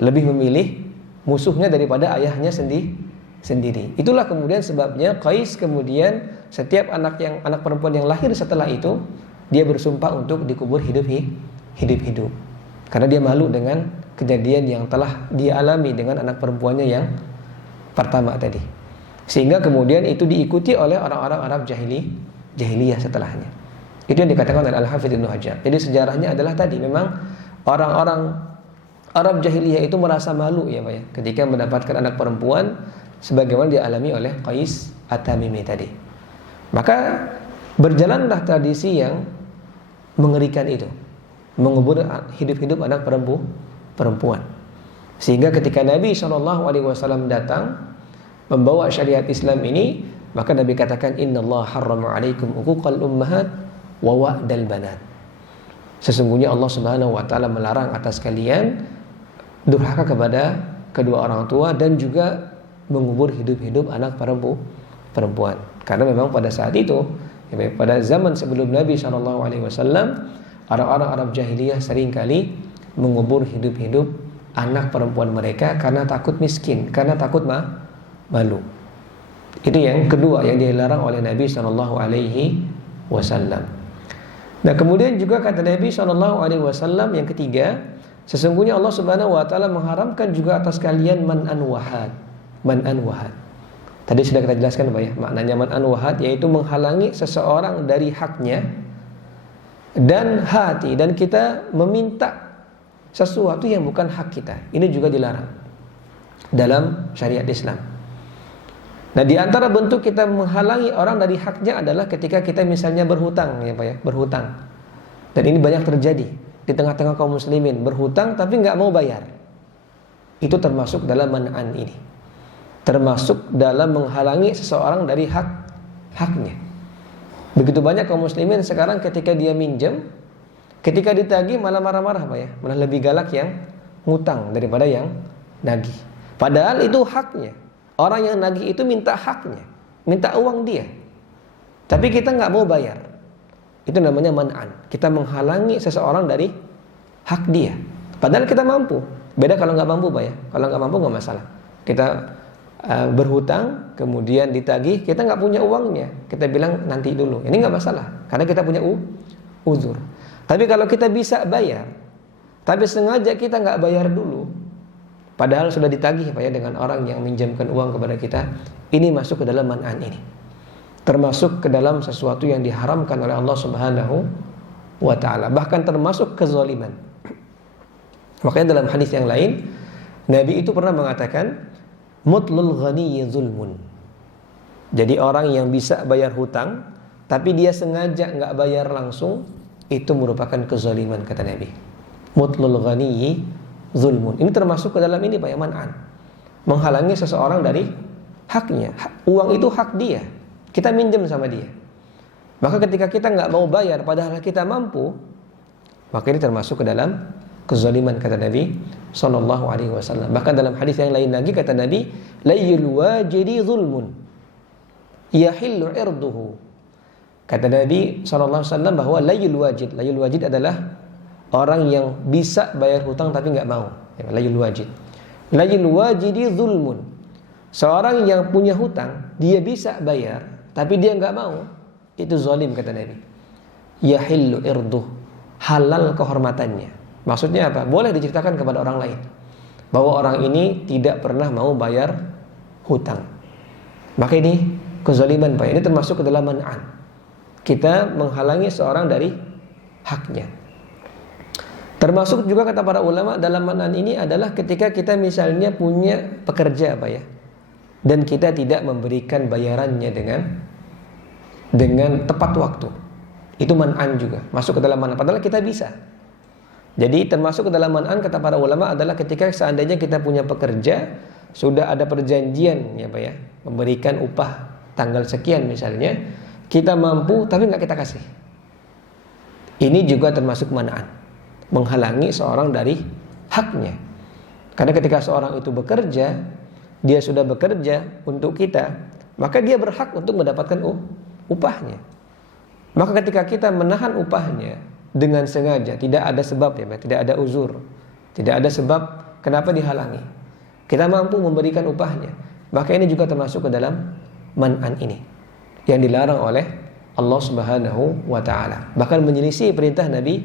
Lebih memilih musuhnya daripada ayahnya sendiri. Itulah kemudian sebabnya Qais kemudian setiap anak perempuan yang lahir setelah itu dia bersumpah untuk dikubur hidup-hidup. Karena dia malu dengan kejadian yang telah dia alami dengan anak perempuannya yang pertama tadi. Sehingga kemudian itu diikuti oleh orang-orang Arab jahiliyah setelahnya. Itu yang dikatakan oleh Al-Hafidz Ibnu Hajar. Jadi sejarahnya adalah tadi, memang orang-orang Arab jahiliyah itu merasa malu ya Pak ya, ketika mendapatkan anak perempuan sebagaimana dialami oleh Qais At-Tamimi tadi. Maka berjalanlah tradisi yang mengerikan itu, mengubur hidup-hidup anak perempuan. Sehingga ketika Nabi SAW datang membawa syariat Islam ini, maka Nabi katakan, innallaha harrama 'alaikum uquqal ummahat wa wa'dal banat. Sesungguhnya Allah Subhanahu wa taala melarang atas kalian durhaka kepada kedua orang tua dan juga mengubur hidup-hidup anak perempuan. Karena memang pada saat itu, pada zaman sebelum Nabi SAW, orang-orang Arab jahiliyah seringkali mengubur hidup-hidup anak perempuan mereka karena takut miskin, karena takut malu. Itu yang kedua yang dilarang oleh Nabi SAW. Nah kemudian juga kata Nabi SAW yang ketiga, sesungguhnya Allah Subhanahu wa taala mengharamkan juga atas kalian man'an wahad. Tadi sudah kita jelaskan Pak ya, maknanya man'an wahad yaitu menghalangi seseorang dari haknya dan hati, dan kita meminta sesuatu yang bukan hak kita. Ini juga dilarang dalam syariat Islam. Nah, di antara bentuk kita menghalangi orang dari haknya adalah ketika kita misalnya berhutang ya Pak ya, berhutang. Dan ini banyak terjadi di tengah-tengah kaum muslimin, berhutang tapi nggak mau bayar. Itu termasuk dalam man'an ini, termasuk dalam menghalangi seseorang dari haknya. Begitu banyak kaum muslimin sekarang ketika dia minjem, ketika ditagih malah marah-marah Pak ya, malah lebih galak yang ngutang daripada yang nagih. Padahal itu haknya. Orang yang nagih itu minta haknya, minta uang dia, tapi kita nggak mau bayar. Itu namanya man'an. Kita menghalangi seseorang dari hak dia, padahal kita mampu. Beda kalau nggak mampu Pak ya. Kalau nggak mampu nggak masalah. Kita berhutang, kemudian ditagih, kita nggak punya uangnya, kita bilang nanti dulu. Ini nggak masalah, karena kita punya uzur. Tapi kalau kita bisa bayar, tapi sengaja kita nggak bayar dulu, padahal sudah ditagih Pak ya dengan orang yang minjamkan uang kepada kita, ini masuk ke dalam man'an ini. Termasuk ke dalam sesuatu yang diharamkan oleh Allah Subhanahu wa taala, bahkan termasuk kezaliman. Makanya dalam hadis yang lain, Nabi itu pernah mengatakan, mutlul ghaniyyi zulmun. Jadi orang yang bisa bayar hutang tapi dia sengaja nggak bayar langsung, itu merupakan kezaliman kata Nabi. Mutlul ghaniyyi zulmun. Ini termasuk ke dalam ini Pak ya, man'an. Menghalangi seseorang dari haknya. Uang itu hak dia. Kita minjem sama dia. Maka ketika kita nggak mau bayar padahal kita mampu, maka ini termasuk ke dalam kezaliman kata Nabi sallallahu alaihi wasallam. Bahkan dalam hadis yang lain lagi kata Nabi, layyul wajidi zulmun yahillu irduhu. Kata Nabi sallallahu alaihi wasallam bahwa layul wajid adalah orang yang bisa bayar hutang tapi nggak mau. Layul wajid. Layul wajidi zulmun. Seorang yang punya hutang, dia bisa bayar tapi dia nggak mau, itu zalim kata Nabi. Yahillu irduh, halal kehormatannya. Maksudnya apa? Boleh diceritakan kepada orang lain bahwa orang ini tidak pernah mau bayar hutang. Maka ini kezaliman Pak. Ini termasuk ke dalam man'an. Kita menghalangi seorang dari haknya. Termasuk juga kata para ulama dalam man'an ini adalah ketika kita misalnya punya pekerja Pak ya, dan kita tidak memberikan bayarannya dengan tepat waktu. Itu man'an juga, masuk ke dalam man'an padahal kita bisa. Jadi termasuk ke dalam man'an kata para ulama adalah ketika seandainya kita punya pekerja, sudah ada perjanjian ya Pak ya, memberikan upah tanggal sekian misalnya, kita mampu tapi nggak kita kasih. Ini juga termasuk man'an, menghalangi seorang dari haknya. Karena ketika seorang itu bekerja, dia sudah bekerja untuk kita, maka dia berhak untuk mendapatkan upahnya. Maka ketika kita menahan upahnya dengan sengaja, tidak ada sebab ya, tidak ada uzur, tidak ada sebab kenapa dihalangi, kita mampu memberikan upahnya, maka ini juga termasuk ke dalam man'an ini yang dilarang oleh Allah Subhanahu wa taala. Bahkan menyelisih perintah Nabi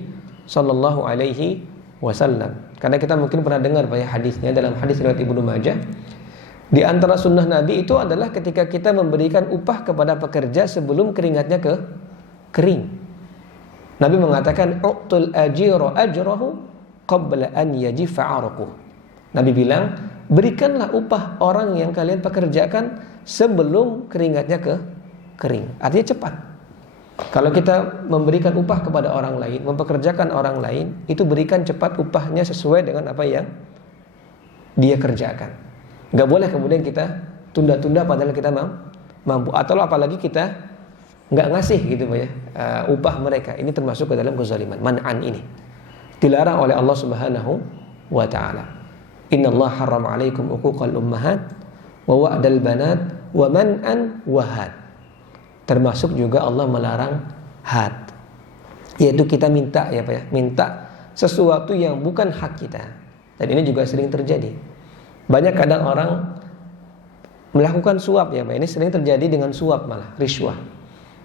sallallahu alaihi wasallam. Karena kita mungkin pernah dengar banyak hadisnya dalam hadis riwayat Ibnu Majah. Di antara sunnah Nabi itu adalah ketika kita memberikan upah kepada pekerja sebelum keringatnya kering. Nabi mengatakan uqtul ajira ajrahu qabla an yajifa 'araquh. Nabi bilang, berikanlah upah orang yang kalian pekerjakan sebelum keringatnya kering. Artinya cepat. Kalau kita memberikan upah kepada orang lain, mempekerjakan orang lain, itu berikan cepat upahnya sesuai dengan apa yang dia kerjakan. Gak boleh kemudian kita tunda-tunda padahal kita mampu. Atau apalagi kita gak ngasih gitu ya, upah mereka. Ini termasuk ke dalam kezaliman. Man'an ini dilarang oleh Allah Subhanahu wa ta'ala. Innallaha harrama 'alaikum uquqal ummahat wa wa'dal banat wa man'an wa had. Termasuk juga Allah melarang had, yaitu kita minta ya Pak ya, minta sesuatu yang bukan hak kita. Dan ini juga sering terjadi. Banyak kadang orang melakukan suap ya Pak. Ini sering terjadi dengan suap, malah riswah.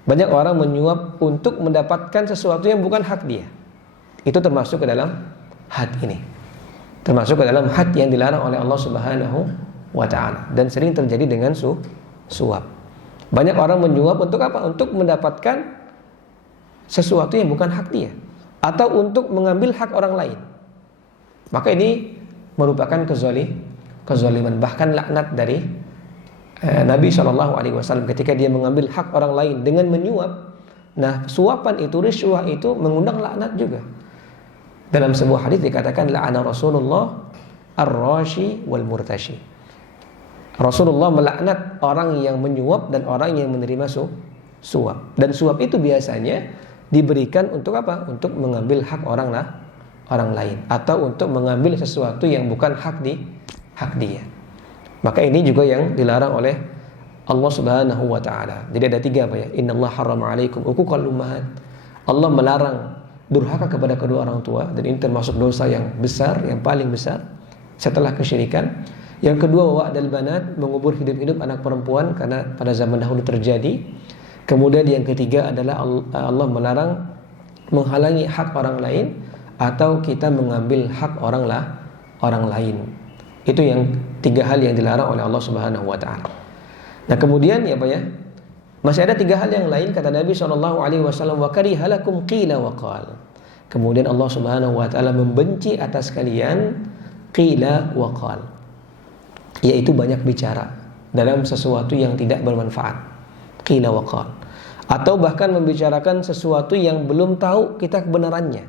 Banyak orang menyuap untuk mendapatkan sesuatu yang bukan hak dia. Itu termasuk ke dalam had ini. Termasuk ke dalam had yang dilarang oleh Allah Subhanahu wa ta'ala. Dan sering terjadi dengan suap. Banyak orang menyuap untuk apa? Untuk mendapatkan sesuatu yang bukan hak dia, atau untuk mengambil hak orang lain. Maka ini merupakan kezaliman, bahkan laknat dari Nabi SAW ketika dia mengambil hak orang lain dengan menyuap. Nah, suapan itu, riswah itu mengundang laknat juga. Dalam sebuah hadis dikatakan la'ana Rasulullah ar-rashi wal murtashi. Rasulullah melaknat orang yang menyuap dan orang yang menerima suap. Dan suap itu biasanya diberikan untuk apa? Untuk mengambil hak orang lain, atau untuk mengambil sesuatu yang bukan hak dia. Maka ini juga yang dilarang oleh Allah Subhanahu wa ta'ala. Jadi ada 3 Pak ya. Innallaha harrama 'alaikum uquqal ummahat. Allah melarang durhaka kepada kedua orang tua, dan ini termasuk dosa yang besar, yang paling besar setelah kesyirikan. Yang kedua, wa'dal banat, mengubur hidup-hidup anak perempuan, karena pada zaman dahulu terjadi. Kemudian yang ketiga adalah Allah melarang menghalangi hak orang lain, atau kita mengambil hak orang lain. Itu yang 3 hal yang dilarang oleh Allah Subhanahu wa ta'ala. Nah kemudian ya Pak ya, masih ada 3 hal yang lain kata Nabi SAW, wa karihalakum qila wa qal. Kemudian Allah Subhanahu wa ta'ala membenci atas kalian qila wa qal, yaitu banyak bicara dalam sesuatu yang tidak bermanfaat. qila wa qal. Atau bahkan membicarakan sesuatu yang belum tahu kita kebenarannya.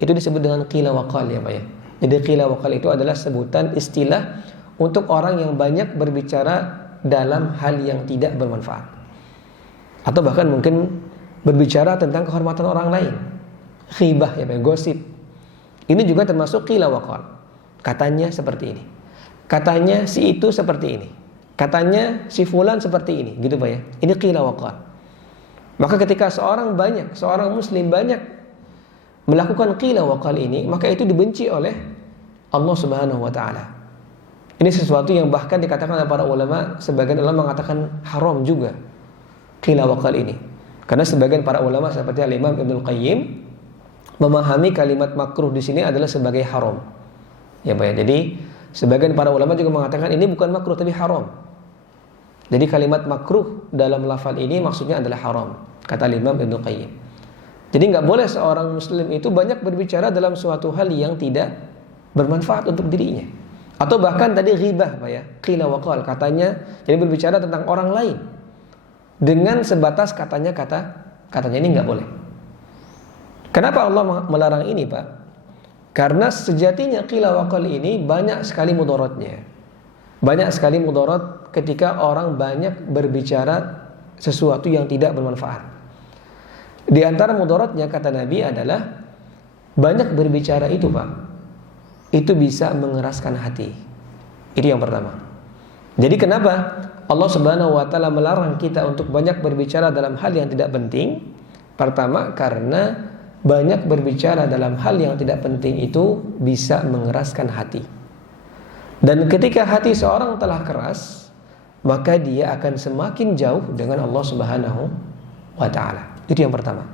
Itu disebut dengan qila wa qal ya Pak ya. Jadi qila wa qal itu adalah sebutan istilah untuk orang yang banyak berbicara dalam hal yang tidak bermanfaat. Atau bahkan mungkin berbicara tentang kehormatan orang lain. Ghibah ya Pak, gosip. Ini juga termasuk qila wa qal. Katanya seperti ini. Katanya si itu seperti ini. Katanya si fulan seperti ini, gitu Pak ya. Ini qila wa qal. Maka ketika seorang muslim banyak melakukan qila wa qal ini, maka itu dibenci oleh Allah Subhanahu wa taala. Ini sesuatu yang bahkan dikatakan oleh para ulama, sebagian ulama mengatakan haram juga qila wa qal ini. Karena sebagian para ulama seperti Al-Imam Ibnul Qayyim memahami kalimat makruh di sini adalah sebagai haram. Ya Pak ya. Jadi sebagian para ulama juga mengatakan ini bukan makruh tapi haram. Jadi kalimat makruh dalam lafaz ini maksudnya adalah haram, kata Imam Ibnu Qayyim. Jadi nggak boleh seorang muslim itu banyak berbicara dalam suatu hal yang tidak bermanfaat untuk dirinya. Atau bahkan tadi ghibah Pak ya, qila wa qal, katanya, jadi berbicara tentang orang lain dengan sebatas katanya ini nggak boleh. Kenapa Allah melarang ini Pak? Karena sejatinya qila wa qal ini banyak sekali mudaratnya. Banyak sekali mudarat ketika orang banyak berbicara sesuatu yang tidak bermanfaat. Di antara mudaratnya kata Nabi adalah banyak berbicara itu Pak, itu bisa mengeraskan hati. Itu yang pertama. Jadi kenapa Allah Subhanahu wa taala melarang kita untuk banyak berbicara dalam hal yang tidak penting? Pertama, karena banyak berbicara dalam hal yang tidak penting itu bisa mengeraskan hati. Dan ketika hati seorang telah keras, maka dia akan semakin jauh dengan Allah Subhanahu wa taala. Itu yang pertama.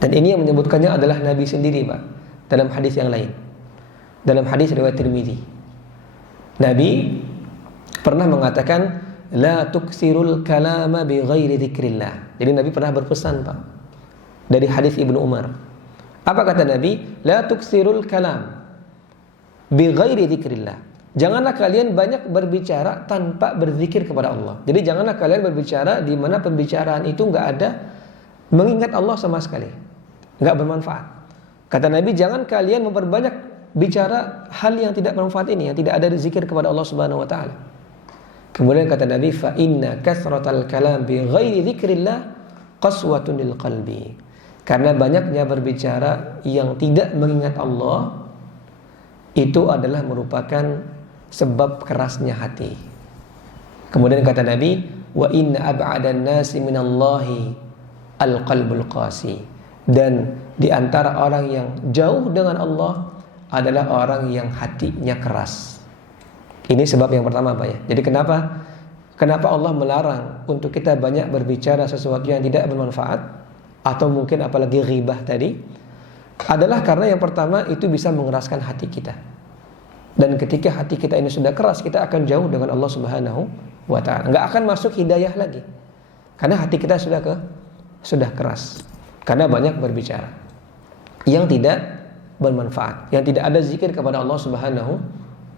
Dan ini yang menyebutkannya adalah Nabi sendiri Pak, dalam hadis yang lain. Dalam hadis riwayat Tirmidzi, Nabi pernah mengatakan la tuksirul kalama bi ghairi dzikrillah. Jadi Nabi pernah berpesan Pak, dari hadis Ibnu Umar. Apa kata Nabi? La tuksirul kalam bi ghairi dzikrillah. Janganlah kalian banyak berbicara tanpa berzikir kepada Allah. Jadi janganlah kalian berbicara di mana pembicaraan itu enggak ada mengingat Allah sama sekali, enggak bermanfaat. Kata Nabi, jangan kalian memperbanyak bicara hal yang tidak bermanfaat ini, yang tidak ada zikir kepada Allah Subhanahu wa taala. Kemudian kata Nabi, fa inna kathratal kalam bi ghairi dzikrillah qaswatun lil qalbi. Karena banyaknya berbicara yang tidak mengingat Allah itu adalah merupakan sebab kerasnya hati. Kemudian kata Nabi, wa inna ab'adan nasi minallahi al-qalbul qasi. Dan di antara orang yang jauh dengan Allah adalah orang yang hatinya keras. Ini sebab yang pertama Pak ya. Jadi kenapa Allah melarang untuk kita banyak berbicara sesuatu yang tidak bermanfaat, atau mungkin apalagi ghibah tadi, adalah karena yang pertama itu bisa mengeraskan hati kita. Dan ketika hati kita ini sudah keras, kita akan jauh dengan Allah Subhanahu wa taala. Enggak akan masuk hidayah lagi. Karena hati kita sudah keras. Karena banyak berbicara yang tidak bermanfaat, yang tidak ada zikir kepada Allah Subhanahu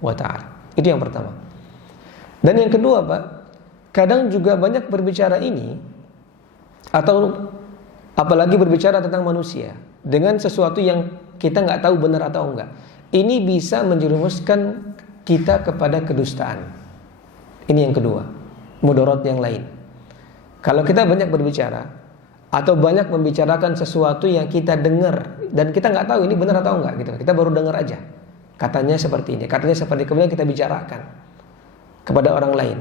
wa taala. Itu yang pertama. Dan yang kedua Pak, kadang juga banyak berbicara ini, atau apalagi berbicara tentang manusia dengan sesuatu yang kita nggak tahu benar atau enggak, ini bisa menjerumuskan kita kepada kedustaan. Ini yang kedua, mudarat yang lain. Kalau kita banyak berbicara atau banyak membicarakan sesuatu yang kita dengar dan kita nggak tahu ini benar atau enggak gitu, kita baru dengar aja, katanya seperti ini, katanya seperti, kemudian kita bicarakan kepada orang lain,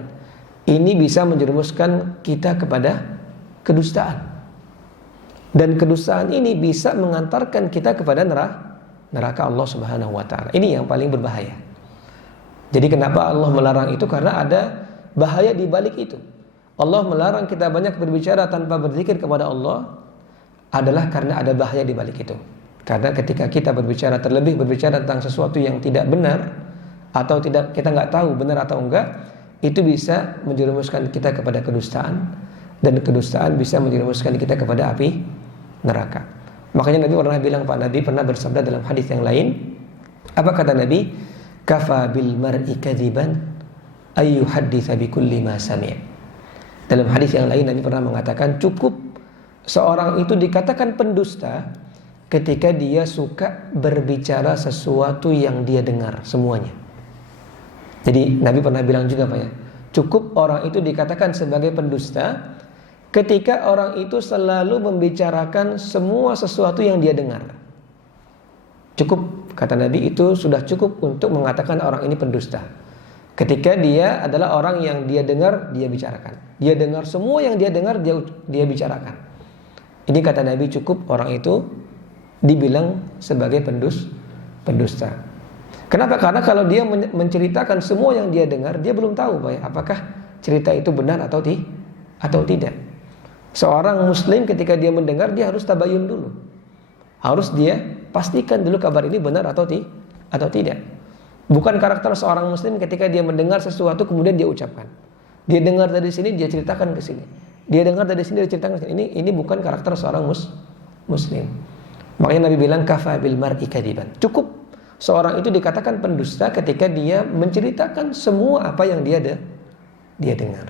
ini bisa menjerumuskan kita kepada kedustaan. Dan kedustaan ini bisa mengantarkan kita kepada neraka Allah Subhanahu wa taala. Ini yang paling berbahaya. Jadi kenapa Allah melarang itu? Karena ada bahaya di balik itu. Allah melarang kita banyak berbicara tanpa berzikir kepada Allah adalah karena ada bahaya di balik itu. Karena ketika kita terlebih berbicara tentang sesuatu yang tidak benar, atau kita nggak tahu benar atau enggak, itu bisa menjerumuskan kita kepada kedustaan, dan kedustaan bisa menjerumuskan kita kepada api neraka. Makanya Nabi pernah bilang, Pak, Nabi pernah bersabda dalam hadis yang lain. Apa kata Nabi? Kafa bil mar'i kadziban ay yuhadditsa bi kulli ma sami'. Dalam hadis yang lain Nabi pernah mengatakan cukup seorang itu dikatakan pendusta ketika dia suka berbicara sesuatu yang dia dengar semuanya. Jadi Nabi pernah bilang juga Pak ya, cukup orang itu dikatakan sebagai pendusta ketika orang itu selalu membicarakan semua sesuatu yang dia dengar. Cukup, kata Nabi, itu sudah cukup untuk mengatakan orang ini pendusta. Ketika dia adalah orang yang dia dengar, dia bicarakan. Dia dengar semua yang dia dengar, dia bicarakan. Ini kata Nabi cukup orang itu dibilang sebagai pendusta. Kenapa? Karena kalau dia menceritakan semua yang dia dengar, dia belum tahu Pak ya, apakah cerita itu benar atau tidak. Seorang muslim ketika dia mendengar, dia harus tabayun dulu. Harus dia pastikan dulu kabar ini benar atau tidak. Bukan karakter seorang muslim ketika dia mendengar sesuatu kemudian dia ucapkan. Dia dengar dari sini, dia ceritakan ke sini. Dia dengar dari sini, dia ceritakan ke sini. Ini bukan karakter seorang muslim. Makanya Nabi bilang kafa bil mar'i kadiban. Cukup seorang itu dikatakan pendusta ketika dia menceritakan semua apa yang dia dengar.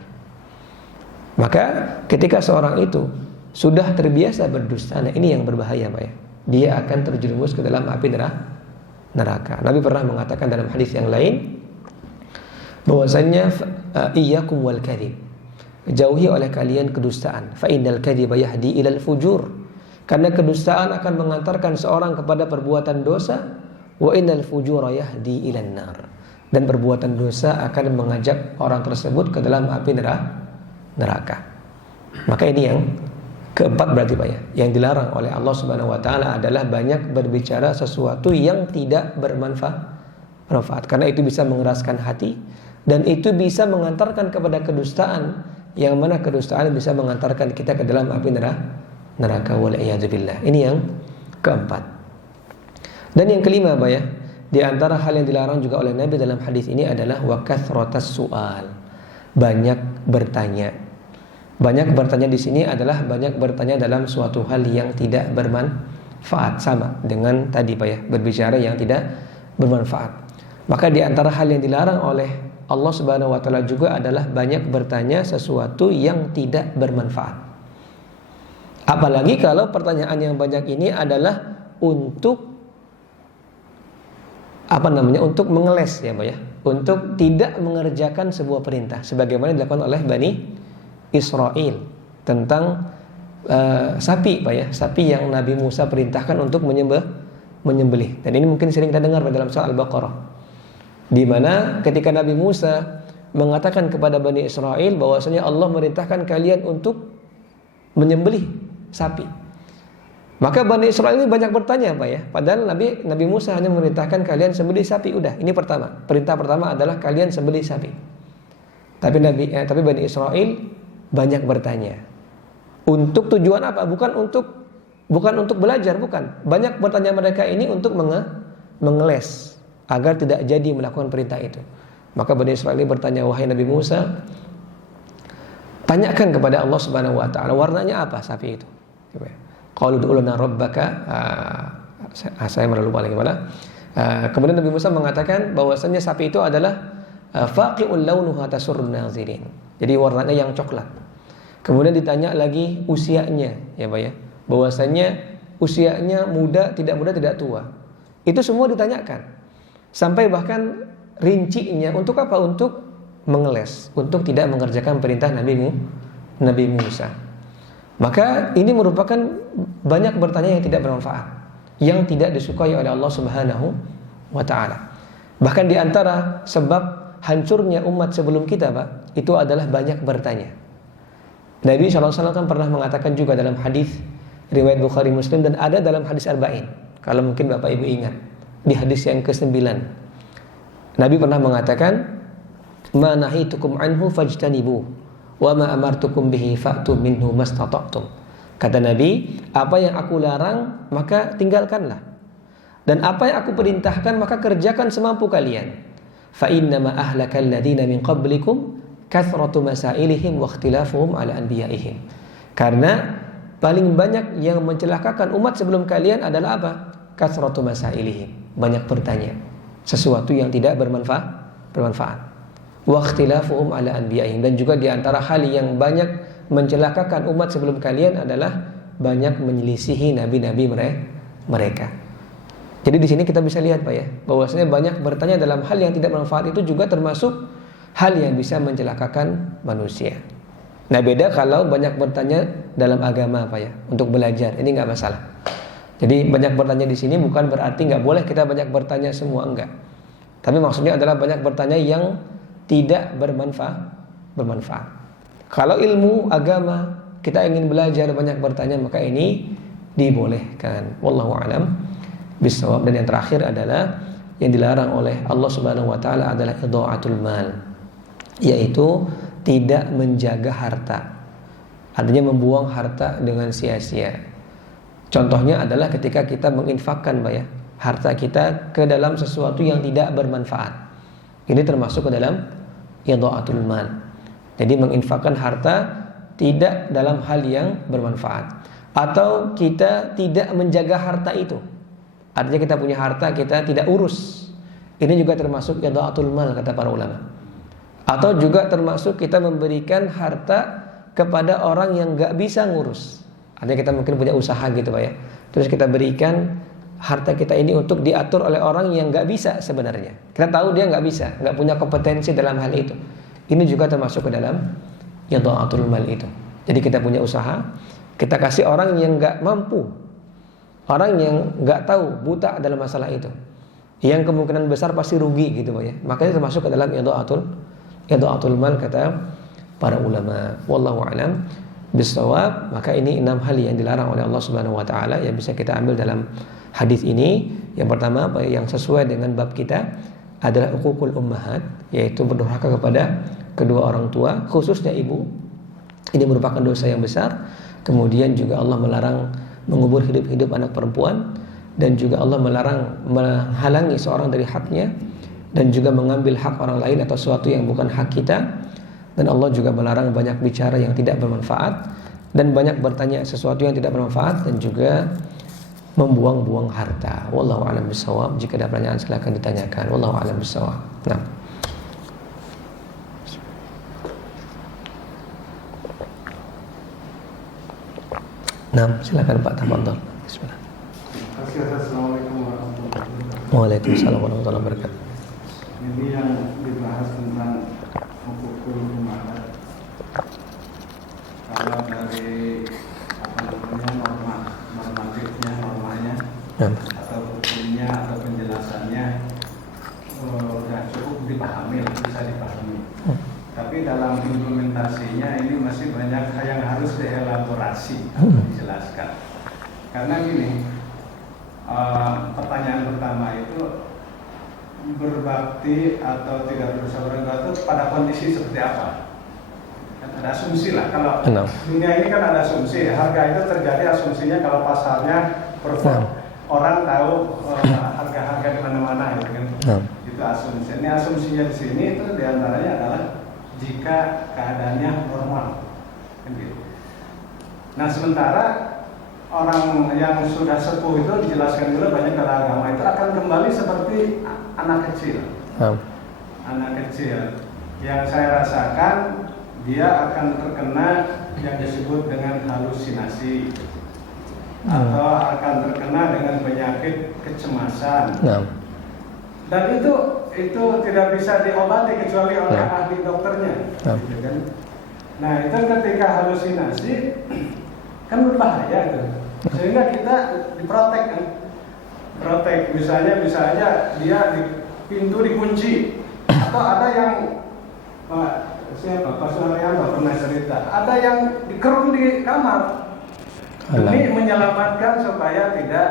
Maka ketika seorang itu sudah terbiasa berdusta, nah ini yang berbahaya Pak ya. Dia akan terjerumus ke dalam api neraka. Nabi pernah mengatakan dalam hadis yang lain bahwasanya iyyakum wal kadhib. Jauhi oleh kalian kedustaan. Fa innal kadhiba yahdi ilal fujur. Karena kedustaan akan mengantarkan seorang kepada perbuatan dosa. Wa innal fujura yahdi ilan nar. Dan perbuatan dosa akan mengajak orang tersebut ke dalam api neraka. Maka ini yang keempat berarti Pak ya, yang dilarang oleh Allah Subhanahu wa taala adalah banyak berbicara sesuatu yang tidak bermanfaat. Karena itu bisa mengeraskan hati dan itu bisa mengantarkan kepada kedustaan, yang mana kedustaan bisa mengantarkan kita ke dalam api neraka wal iyadzubillah. Ini yang keempat. Dan yang kelima Pak ya, di antara hal yang dilarang juga oleh Nabi dalam hadis ini adalah wa kathratas su'al. Banyak bertanya. Banyak bertanya di sini adalah banyak bertanya dalam suatu hal yang tidak bermanfaat, sama dengan tadi Pak ya, berbicara yang tidak bermanfaat. Maka di antara hal yang dilarang oleh Allah Subhanahu wa taala juga adalah banyak bertanya sesuatu yang tidak bermanfaat. Apalagi kalau pertanyaan yang banyak ini adalah untuk untuk mengeles ya Pak ya, untuk tidak mengerjakan sebuah perintah sebagaimana dilakukan oleh Bani Israel tentang sapi Pak ya, sapi yang Nabi Musa perintahkan untuk menyembelih. Dan ini mungkin sering kita dengar dalam surah Al-Baqarah, di mana ketika Nabi Musa mengatakan kepada Bani Israel bahwasanya Allah merintahkan kalian untuk menyembelih sapi. Maka Bani Israel ini banyak bertanya Pak ya, padahal Nabi Musa hanya memerintahkan kalian sembelih sapi, udah. Ini pertama. Perintah pertama adalah kalian sembelih sapi. Tapi Bani Israel banyak bertanya. Untuk tujuan apa? Bukan untuk belajar, bukan. Banyak bertanya mereka ini untuk mengeles agar tidak jadi melakukan perintah itu. Maka Bani Israel bertanya, wahai Nabi Musa, tanyakan kepada Allah Subhanahu wa taala, warnanya apa sapi itu? Qalu ud'u lana rabbaka. Saya lupa lagi mana. Kemudian Nabi Musa mengatakan bahwasanya sapi itu adalah faqi'ul launuha tasurrun nazirin. Jadi warnanya yang coklat. Kemudian ditanya lagi usianya ya Pak ya. Bahwasanya usianya muda, tidak tua. Itu semua ditanyakan. Sampai bahkan rincinya untuk apa? Untuk mengeles, untuk tidak mengerjakan perintah Nabi Musa. Maka ini merupakan banyak bertanya yang tidak bermanfaat, yang tidak disukai oleh Allah Subhanahu wa taala. Bahkan di antara sebab hancurnya umat sebelum kita Pak, itu adalah banyak bertanya. Nabi SAW kan pernah mengatakan juga dalam hadis riwayat Bukhari Muslim dan ada dalam hadis Arba'in, kalau mungkin Bapak Ibu ingat, di hadis yang ke-9 Nabi pernah mengatakan ma nahitukum anhu fajtanibu wa ma amartukum bihi fa'tu minhu mastata'tum. Kata Nabi, apa yang aku larang maka tinggalkanlah, dan apa yang aku perintahkan maka kerjakan semampu kalian. Fa innama ahlakal ladzina min qablikum kathratu masailihim wa ikhtilafuhum ala anbiya'ihim. Karena paling banyak yang mencelakakan umat sebelum kalian adalah apa? Kathratu masailihim, banyak bertanya sesuatu yang tidak bermanfaat. wa ikhtilafuhum ala anbiya'ihim, dan juga di antara hal yang banyak mencelakakan umat sebelum kalian adalah banyak menyelisihi nabi-nabi mereka. Jadi di sini kita bisa lihat Pak ya, bahwasanya banyak bertanya dalam hal yang tidak bermanfaat itu juga termasuk hal yang bisa mencelakakan manusia. Nah beda kalau banyak bertanya dalam agama Pak ya, untuk belajar, ini nggak masalah. Jadi banyak bertanya di sini bukan berarti nggak boleh kita banyak bertanya semua, enggak. Tapi maksudnya adalah banyak bertanya yang tidak bermanfaat. Kalau ilmu agama kita ingin belajar banyak bertanya, maka ini dibolehkan. Wallahu a'lam bishawab. Dan yang terakhir adalah yang dilarang oleh Allah Subhanahu wa taala adalah idha'atul mal, yaitu tidak menjaga harta. Artinya membuang harta dengan sia-sia. Contohnya adalah ketika kita menginfakkan Pak ya, harta kita ke dalam sesuatu yang tidak bermanfaat. Ini termasuk ke dalam idha'atul mal. Jadi menginfakkan harta tidak dalam hal yang bermanfaat, atau kita tidak menjaga harta itu. Artinya kita punya harta, kita tidak urus. Ini juga termasuk idha'atul mal kata para ulama. Atau juga termasuk kita memberikan harta kepada orang yang gak bisa ngurus. Artinya kita mungkin punya usaha gitu Pak ya, terus kita berikan harta kita ini untuk diatur oleh orang yang gak bisa sebenarnya. Kita tahu dia gak bisa, gak punya kompetensi dalam hal itu. Ini juga termasuk ke dalam idha'atul mal itu. Jadi kita punya usaha, kita kasih orang yang gak mampu, orang yang gak tahu, buta dalam masalah itu, yang kemungkinan besar pasti rugi gitu Pak ya. Makanya termasuk ke dalam idha'atul mal kata para ulama. Wallahu a'lam bishawab. Maka ini 6 hal yang dilarang oleh Allah Subhanahu wa taala yang bisa kita ambil dalam hadis ini. Yang pertama yang sesuai dengan bab kita adalah uququl ummahat, yaitu berdurhaka kepada kedua orang tua, khususnya ibu. Ini merupakan dosa yang besar. Kemudian juga Allah melarang mengubur hidup-hidup anak perempuan, dan juga Allah melarang menghalangi seorang dari haknya, dan juga mengambil hak orang lain atau sesuatu yang bukan hak kita. Dan Allah juga melarang banyak bicara yang tidak bermanfaat, dan banyak bertanya sesuatu yang tidak bermanfaat, dan juga membuang-buang harta. Wallahu a'lam bishawab. Jika ada pertanyaan silakan ditanyakan. Wallahu a'lam bishawab. Nah, silakan Pak, tafadhol. Bismillah. Assalamualaikum warahmatullahi wabarakatuh. Waalaikumsalam warahmatullahi wabarakatuh. Ini yang dibahas tentang hukum ummahat. Kalau dari normatifnya, normanya, atau hukumnya atau penjelasannya sudah cukup dipahami, bisa dipahami. Tapi dalam implementasinya ini masih banyak yang harus dielaborasi, dijelaskan. Karena gini, pertanyaan pertama itu berbakti atau tidak bersabar itu pada kondisi seperti apa? Kan ada asumsi lah. Kalau dunia ini kan ada asumsi, harga itu terjadi asumsinya kalau pasarnya perform. Orang tahu harga-harga di mana-mana gitu kan. Itu asumsi. Ini asumsinya di sini itu diantaranya adalah jika keadaannya normal. Nah sementara orang yang sudah sepuh itu dijelaskan dulu banyak dalam agama itu akan kembali seperti anak kecil. Anak kecil yang saya rasakan dia akan terkena yang disebut dengan halusinasi, atau akan terkena dengan penyakit kecemasan. Dan itu tidak bisa diobati kecuali oleh ahli dokternya. Gitu kan? Nah itu ketika halusinasi kan berbahaya itu, sehingga kita diprotek kan. Protek misalnya bisa aja dia di pintu dikunci, atau ada yang Pak Suryanto pernah cerita, ada yang dikerung di kamar demi menyelamatkan supaya tidak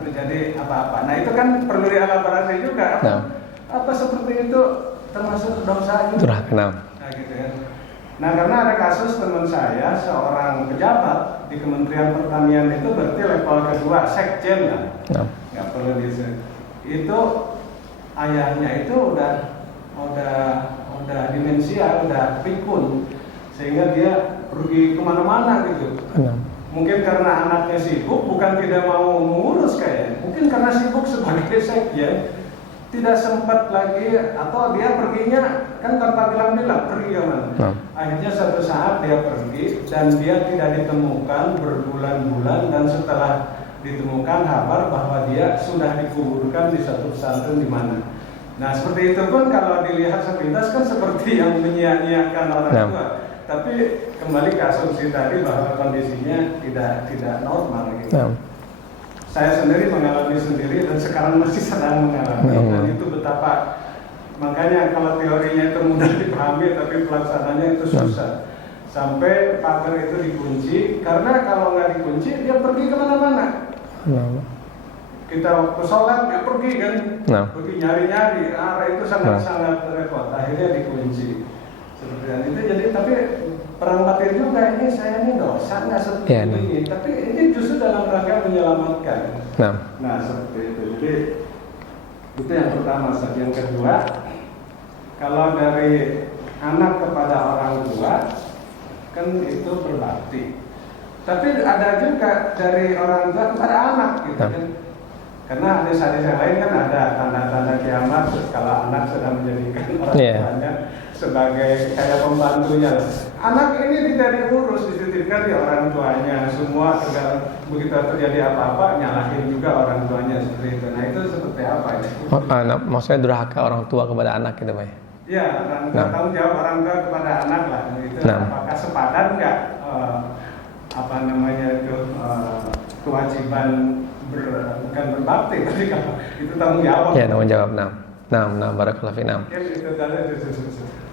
terjadi apa-apa. Nah itu kan perlu dielaborasi juga. Apa seperti itu termasuk dosa juga? Nah gitu ya. Nah karena ada kasus teman saya, seorang pejabat di Kementerian Pertanian itu berarti level kedua, sekjen lah. Nggak perlu disebut. Itu ayahnya itu udah demensia, udah pikun, sehingga dia pergi kemana-mana gitu. Mungkin karena anaknya sibuk, bukan tidak mau mengurus kayaknya. Mungkin karena sibuk sebagai sekjen, tidak sempat lagi, atau dia perginya kan tanpa bilang-bilang pergi kemana. Akhirnya suatu saat dia pergi dan dia tidak ditemukan berbulan-bulan, dan setelah ditemukan kabar bahwa dia sudah dikuburkan di satu pesantren di mana. Nah seperti itu pun kalau dilihat sepintas kan seperti yang menyia-nyiakan orang tua. Tapi kembali ke asumsi tadi bahwa kondisinya tidak normal gitu. Saya sendiri mengalami sendiri dan sekarang masih sedang mengalami, dan itu betapa, makanya kalau teorinya itu mudah dipahami tapi pelaksananya itu susah. Sampai pagar itu dikunci, karena kalau nggak dikunci dia pergi kemana-mana. Kita waktu sholat dia pergi kan, pergi nyari-nyari, arah itu sangat-sangat repot. Akhirnya dikunci seperti itu. Jadi tapi perang batin juga, ini saya ini dosa nggak seperti ini, tapi ini justru dalam rangka menyelamatkan. Nah seperti itu. Jadi itu yang pertama. Yang kedua, kalau dari anak kepada orang tua kan itu berbakti. Tapi ada juga dari orang tua kepada anak gitu kan. Karena hadis-hadis yang lain kan ada tanda-tanda kiamat kalau anak sedang menjadikan orang tuanya sebagai kayak pembantunya. Anak ini tidak diurus, dititipkan di orang tuanya. Semua begitu terjadi apa-apa nyalahin juga orang tuanya seperti itu. Nah itu seperti apa ya? Maksudnya durhaka orang tua kepada anak gitu, Pak? Ya, tanggung jawab orang tua kepada anak lah. Itu apakah sepadan nggak kewajiban bukan berbakti, tapi kalau itu tanggung jawab. Ya, tanggung jawab. Barakallahu fiik.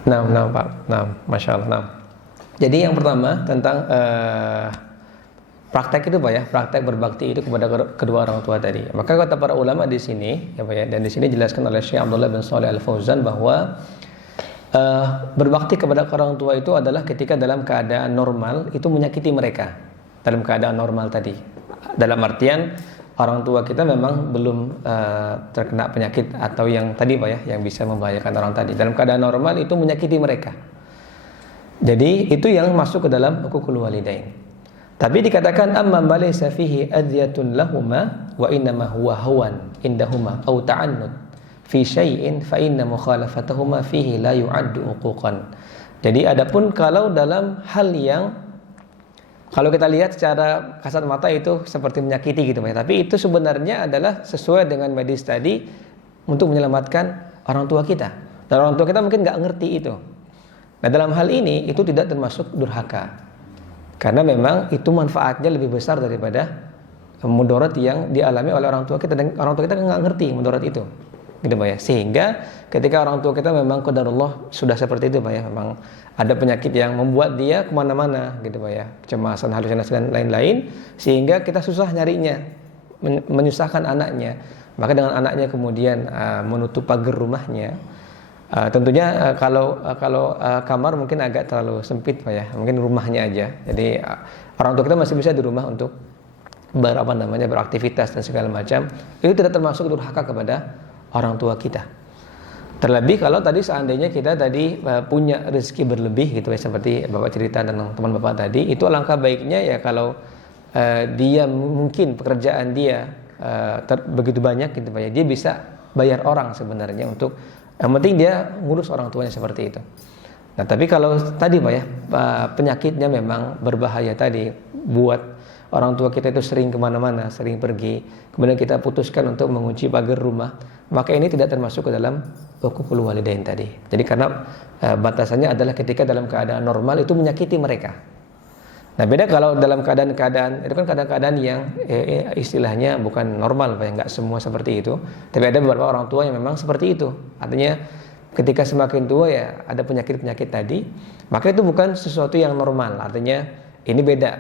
Pak. Masya Allah. Jadi yang pertama tentang praktek itu, Pak ya, praktek berbakti itu kepada kedua orang tua tadi. Maka kata para ulama di sini, ya Pak ya, dan di sini dijelaskan oleh Syekh Abdullah bin Shalih Al-Fauzan bahwa berbakti kepada orang tua itu adalah ketika dalam keadaan normal itu menyakiti mereka. Dalam keadaan normal tadi, dalam artian orang tua kita memang belum terkena penyakit atau yang tadi Pak ya, yang bisa membahayakan orang tadi. Dalam keadaan normal itu menyakiti mereka. Jadi itu yang masuk ke dalam hukukul walidain. Tapi dikatakan amma balaysa fihi adyatun lahuma wa innama huwa hawan indahuma au ta'annud fi syai'in fa inna mukhalafatahuma fihi la yu'addu uquqan. Jadi adapun kalau dalam hal yang kalau kita lihat secara kasat mata itu seperti menyakiti gitu Pak. Tapi itu sebenarnya adalah sesuai dengan medis tadi untuk menyelamatkan orang tua kita. Dan orang tua kita mungkin nggak ngerti itu. Nah dalam hal ini itu tidak termasuk durhaka. Karena memang itu manfaatnya lebih besar daripada mudarat yang dialami oleh orang tua kita. Dan orang tua kita nggak ngerti mudarat itu. Gitu Pak ya. Sehingga ketika orang tua kita memang qadarullah sudah seperti itu Pak ya. Memang ada penyakit yang membuat dia kemana-mana gitu Pak ya, kecemasan, halusinasi dan lain-lain, sehingga kita susah nyarinya, menyusahkan anaknya. Maka dengan anaknya kemudian menutup pagar rumahnya, tentunya kalau kamar mungkin agak terlalu sempit Pak ya, mungkin rumahnya aja. Jadi orang tua kita masih bisa di rumah untuk beraktivitas dan segala macam. Itu tidak termasuk durhaka kepada orang tua kita. Terlebih kalau tadi seandainya kita tadi punya rezeki berlebih gitu ya, seperti Bapak cerita tentang teman Bapak tadi, itu alangkah baiknya ya kalau dia mungkin pekerjaan dia begitu banyak gitu Pak ya, dia bisa bayar orang sebenarnya untuk yang penting dia ngurus orang tuanya seperti itu. Nah tapi kalau tadi Pak ya, penyakitnya memang berbahaya tadi buat orang tua kita itu sering kemana-mana, sering pergi, kemudian kita putuskan untuk mengunci pagar rumah, maka ini tidak termasuk ke dalam hukukul walidain tadi. Jadi karena batasannya adalah ketika dalam keadaan normal itu menyakiti mereka. Nah beda kalau dalam keadaan-keadaan, itu kan keadaan-keadaan yang istilahnya bukan normal, nggak semua seperti itu. Tapi ada beberapa orang tua yang memang seperti itu. Artinya ketika semakin tua ya ada penyakit-penyakit tadi, maka itu bukan sesuatu yang normal. Artinya ini beda.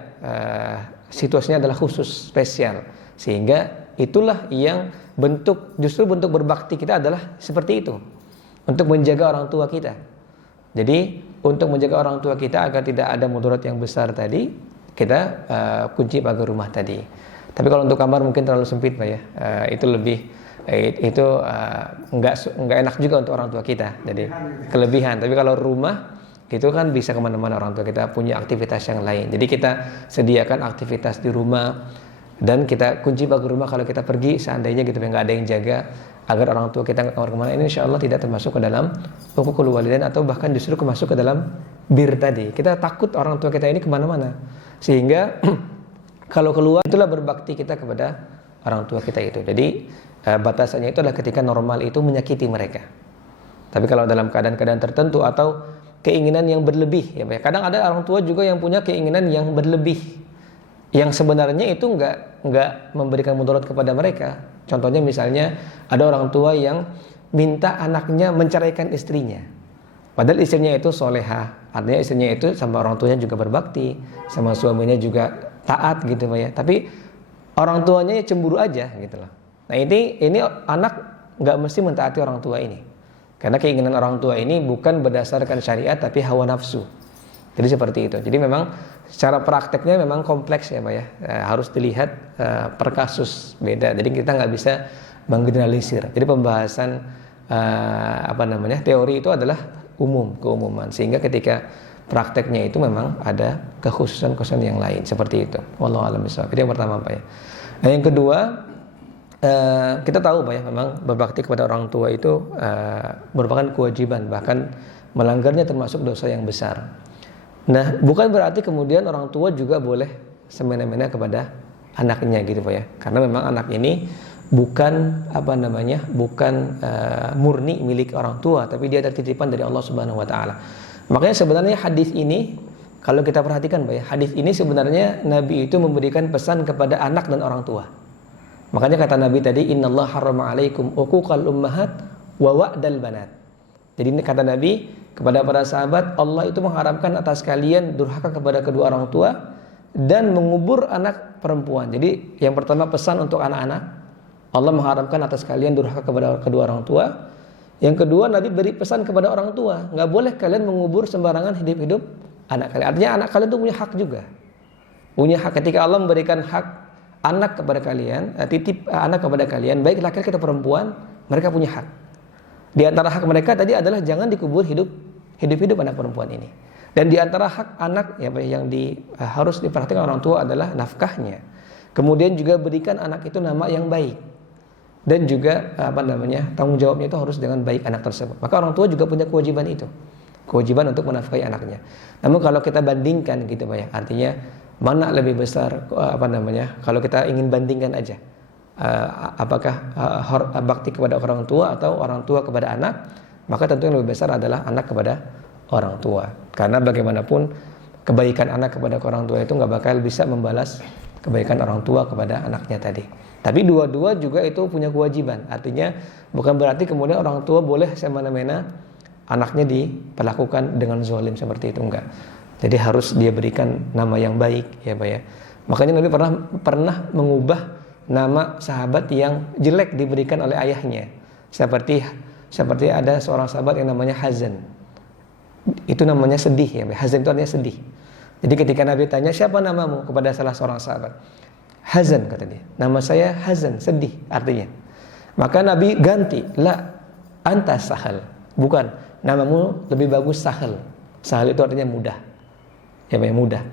Situasinya adalah khusus, spesial, sehingga itulah yang justru bentuk berbakti kita adalah seperti itu, untuk menjaga orang tua kita. Jadi untuk menjaga orang tua kita agar tidak ada mudarat yang besar tadi, kita kunci pagar rumah tadi. Tapi kalau untuk kamar mungkin terlalu sempit Pak ya, itu lebih nggak enak juga untuk orang tua kita, jadi kelebihan. Tapi kalau rumah itu kan bisa kemana-mana, orang tua kita punya aktivitas yang lain. Jadi kita sediakan aktivitas di rumah dan kita kunci pagar rumah kalau kita pergi seandainya gitu nggak ada yang jaga, agar orang tua kita nggak kemana-mana, ini insya Allah tidak termasuk ke dalam uququl walidain, atau bahkan justru masuk ke dalam bir tadi. Kita takut orang tua kita ini kemana-mana, sehingga kalau keluar itulah berbakti kita kepada orang tua kita itu. Jadi batasannya itu adalah ketika normal itu menyakiti mereka. Tapi kalau dalam keadaan-keadaan tertentu atau keinginan yang berlebih, ya kadang ada orang tua juga yang punya keinginan yang berlebih, yang sebenarnya itu nggak memberikan mudarat kepada mereka. Contohnya misalnya ada orang tua yang minta anaknya menceraikan istrinya, padahal istrinya itu solehah, artinya istrinya itu sama orang tuanya juga berbakti, sama suaminya juga taat gitu Pak ya. Tapi orang tuanya cemburu aja gitu loh. Nah ini anak nggak mesti mentaati orang tua ini, karena keinginan orang tua ini bukan berdasarkan syariat tapi hawa nafsu. Jadi seperti itu. Jadi memang secara prakteknya memang kompleks ya Pak ya. Harus dilihat per kasus beda. Jadi kita nggak bisa menggeneralisir. Jadi pembahasan teori itu adalah keumuman. Sehingga ketika prakteknya itu memang ada kekhususan yang lain seperti itu. Wallahu a'lam bishawab. Itu yang pertama Pak ya. Nah yang kedua, kita tahu Pak ya, memang berbakti kepada orang tua itu merupakan kewajiban, bahkan melanggarnya termasuk dosa yang besar. Nah, bukan berarti kemudian orang tua juga boleh semena-mena kepada anaknya gitu Pak ya. Karena memang anak ini bukan murni milik orang tua, tapi dia tertitipan dari Allah Subhanahu wa taala. Makanya sebenarnya hadis ini kalau kita perhatikan Pak ya, hadis ini sebenarnya Nabi itu memberikan pesan kepada anak dan orang tua. Makanya kata Nabi tadi, innallaha harrama 'alaikum uquqal ummahat wa wa'dal banat. Jadi ini kata Nabi kepada para sahabat, Allah itu mengharamkan atas kalian durhaka kepada kedua orang tua dan mengubur anak perempuan. Jadi yang pertama pesan untuk anak-anak, Allah mengharamkan atas kalian durhaka kepada kedua orang tua. Yang kedua Nabi beri pesan kepada orang tua, nggak boleh kalian mengubur sembarangan hidup-hidup anak kalian. Artinya anak kalian itu punya hak juga. Punya hak ketika Allah memberikan hak anak kepada kalian, titip anak kepada kalian, baik laki-laki atau perempuan, mereka punya hak. Di antara hak mereka tadi adalah jangan dikubur hidup-hidup anak perempuan ini. Dan di antara hak anak yang harus diperhatikan orang tua adalah nafkahnya. Kemudian juga berikan anak itu nama yang baik. Dan juga tanggung jawabnya itu harus dengan baik anak tersebut. Maka orang tua juga punya kewajiban itu. Kewajiban untuk menafkahi anaknya. Namun kalau kita bandingkan gitu Pak ya, artinya mana lebih besar kalau kita ingin bandingkan aja. Apakah bakti kepada orang tua atau orang tua kepada anak, maka tentu yang lebih besar adalah anak kepada orang tua. Karena bagaimanapun kebaikan anak kepada orang tua itu nggak bakal bisa membalas kebaikan orang tua kepada anaknya tadi. Tapi dua-dua juga itu punya kewajiban. Artinya bukan berarti kemudian orang tua boleh semena-mena anaknya diperlakukan dengan zalim seperti itu, enggak. Jadi harus dia berikan nama yang baik ya Pak ya. Makanya Nabi pernah mengubah nama sahabat yang jelek diberikan oleh ayahnya. Seperti ada seorang sahabat yang namanya Hazan. Itu namanya sedih ya. Hazan itu artinya sedih. Jadi ketika Nabi tanya, siapa namamu, kepada salah seorang sahabat, Hazan kata dia. Nama saya Hazan, sedih artinya. Maka Nabi ganti, la anta sahal. Bukan, namamu lebih bagus Sahal. Sahal itu artinya mudah. Ya mudah.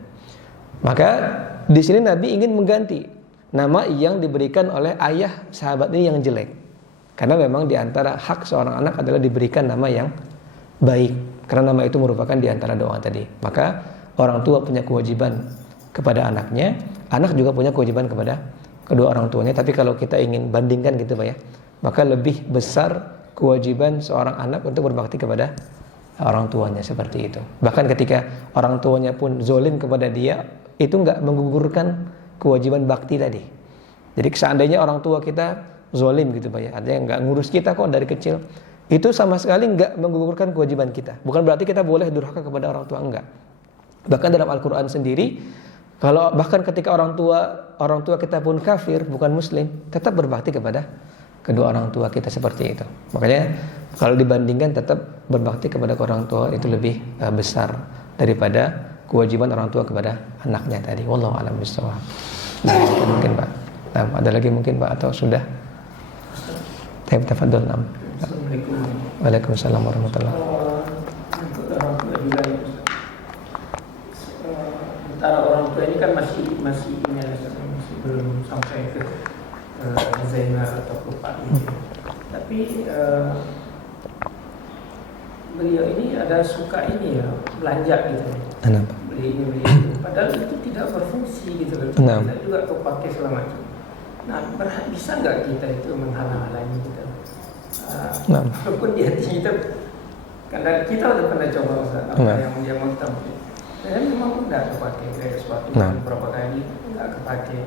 Maka di sini Nabi ingin mengganti nama yang diberikan oleh ayah sahabat ini yang jelek. Karena memang di antara hak seorang anak adalah diberikan nama yang baik. Karena nama itu merupakan di antara doa tadi. Maka orang tua punya kewajiban kepada anaknya, anak juga punya kewajiban kepada kedua orang tuanya. Tapi kalau kita ingin bandingkan gitu Pak ya, maka lebih besar kewajiban seorang anak untuk berbakti kepada orang tuanya seperti itu. Bahkan ketika orang tuanya pun zalim kepada dia, itu enggak menggugurkan kewajiban bakti tadi. Jadi seandainya orang tua kita zalim gitu Pak ya, artinya enggak ngurus kita kok dari kecil, itu sama sekali enggak menggugurkan kewajiban kita. Bukan berarti kita boleh durhaka kepada orang tua, enggak. Bahkan dalam Al-Qur'an sendiri, kalau bahkan ketika orang tua kita pun kafir, bukan muslim, tetap berbakti kepada kedua orang tua kita seperti itu. Makanya kalau dibandingkan tetap berbakti kepada orang tua itu lebih besar daripada kewajiban orang tua kepada anaknya tadi. Wallahu a'lam bishawab. Nah, mungkin Pak. Nah, ada lagi mungkin Pak atau sudah? Tafadhol. Assalamualaikum. Waalaikumsalam warahmatullahi Antara orang tua ini kan masih belum sampai ke Zainal atau Kupat ini. Tapi beliau ini ada suka ini ya, belanja gitu. Kenapa? Beli ini beli itu. Padahal itu tidak berfungsi gitu kan. Tidak juga kepake selama itu. Nah, bisa nggak kita itu menghalang-halangi gitu? Walaupun di hati kita, karena kita udah pernah coba Ustaz, apa yang dia mau kita beli. Dan memang nggak kepake kayak sesuatu beberapa kali nggak kepake.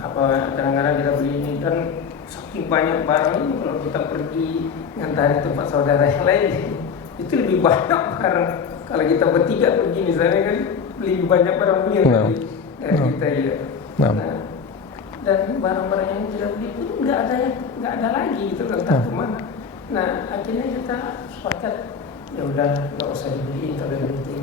Apa kadang-kadang kita beli ini dan saking banyak barang ini kalau kita pergi ngantarin tempat saudara yang lain itu lebih banyak barang. Kalau kita bertiga pergi misalnya kan lebih banyak barang beli dari kita ya. Nah, dan barang-barang yang kita beli itu nggak ada lagi gitu kan, entah kemana. Nah akhirnya kita sepakat ya udah nggak usah dibeli kalau penting.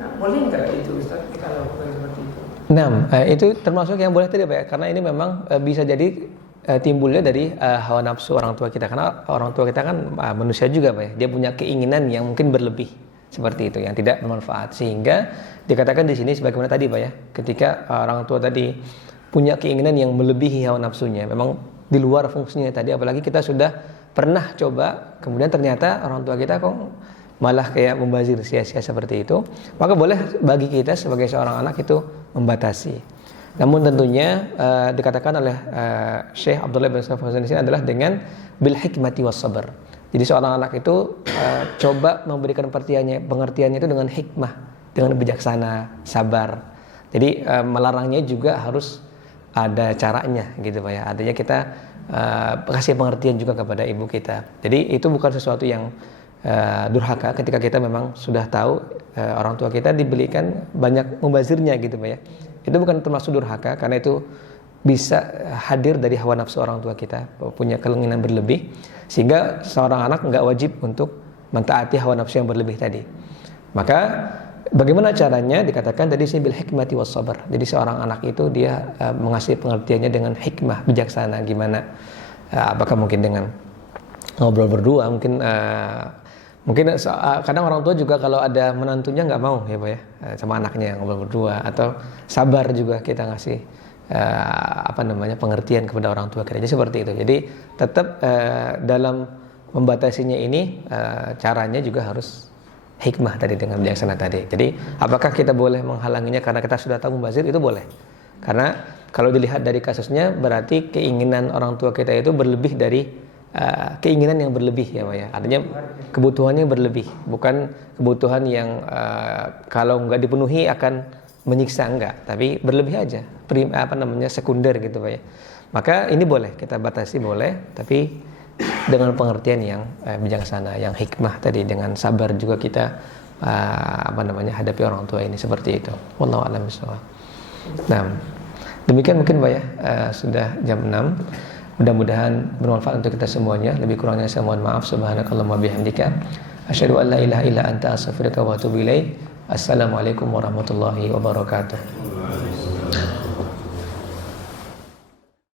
Nah boleh nggak itu Ustaz kita lakukan seperti itu? Nah, itu termasuk yang boleh tadi Pak ya, karena ini memang bisa jadi timbulnya dari hawa nafsu orang tua kita, karena orang tua kita kan manusia juga Pak ya, dia punya keinginan yang mungkin berlebih seperti itu yang tidak bermanfaat, sehingga dikatakan di sini sebagaimana tadi Pak ya, ketika orang tua tadi punya keinginan yang melebihi hawa nafsunya, memang di luar fungsinya tadi, apalagi kita sudah pernah coba, kemudian ternyata orang tua kita kok malah kayak membazir sia-sia seperti itu, maka boleh bagi kita sebagai seorang anak itu membatasi. Namun tentunya dikatakan oleh Syekh Abdullah bin Shalih Al-Fauzan ini adalah dengan bil hikmati was sabar. Jadi seorang anak itu coba memberikan pengertiannya itu dengan hikmah, dengan bijaksana, sabar. Jadi melarangnya juga harus ada caranya gitu Pak ya. Artinya kita kasih pengertian juga kepada ibu kita. Jadi itu bukan sesuatu yang durhaka ketika kita memang sudah tahu orang tua kita dibelikan banyak membazirnya gitu Pak ya. Itu bukan termasuk durhaka, karena itu bisa hadir dari hawa nafsu orang tua kita, punya keinginan berlebih, sehingga seorang anak nggak wajib untuk mentaati hawa nafsu yang berlebih tadi. Maka bagaimana caranya? Dikatakan tadi bil hikmati was sabar. Jadi seorang anak itu dia mengasih pengertiannya dengan hikmah, bijaksana. Gimana? Apakah mungkin dengan ngobrol berdua? Mungkin kadang orang tua juga kalau ada menantunya nggak mau ya Pak ya, sama anaknya ngobrol berdua, atau sabar juga kita ngasih pengertian kepada orang tua kita. Jadi seperti itu. Jadi tetap dalam membatasinya ini caranya juga harus hikmah tadi, dengan bijaksana tadi. Jadi apakah kita boleh menghalanginya karena kita sudah tahu membazir? Itu boleh. Karena kalau dilihat dari kasusnya berarti keinginan orang tua kita itu berlebih dari keinginan yang berlebih ya Pak ya. Artinya kebutuhannya berlebih, bukan kebutuhan yang kalau nggak dipenuhi akan menyiksa, enggak, tapi berlebih aja, sekunder gitu Pak ya. Maka ini boleh kita batasi, boleh, tapi dengan pengertian yang bijaksana, yang hikmah tadi, dengan sabar juga kita hadapi orang tua ini seperti itu. Wallahu a'lam bishawab. Nah, demikian mungkin Pak ya, sudah jam 6. Mudah-mudahan bermanfaat untuk kita semuanya. Lebih kurangnya saya mohon maaf. Subhanakallahumma bihamdika asyhadu an la ilaha illa anta astaghfiruka wa atubu ilaik. Assalamualaikum warahmatullahi wabarakatuh.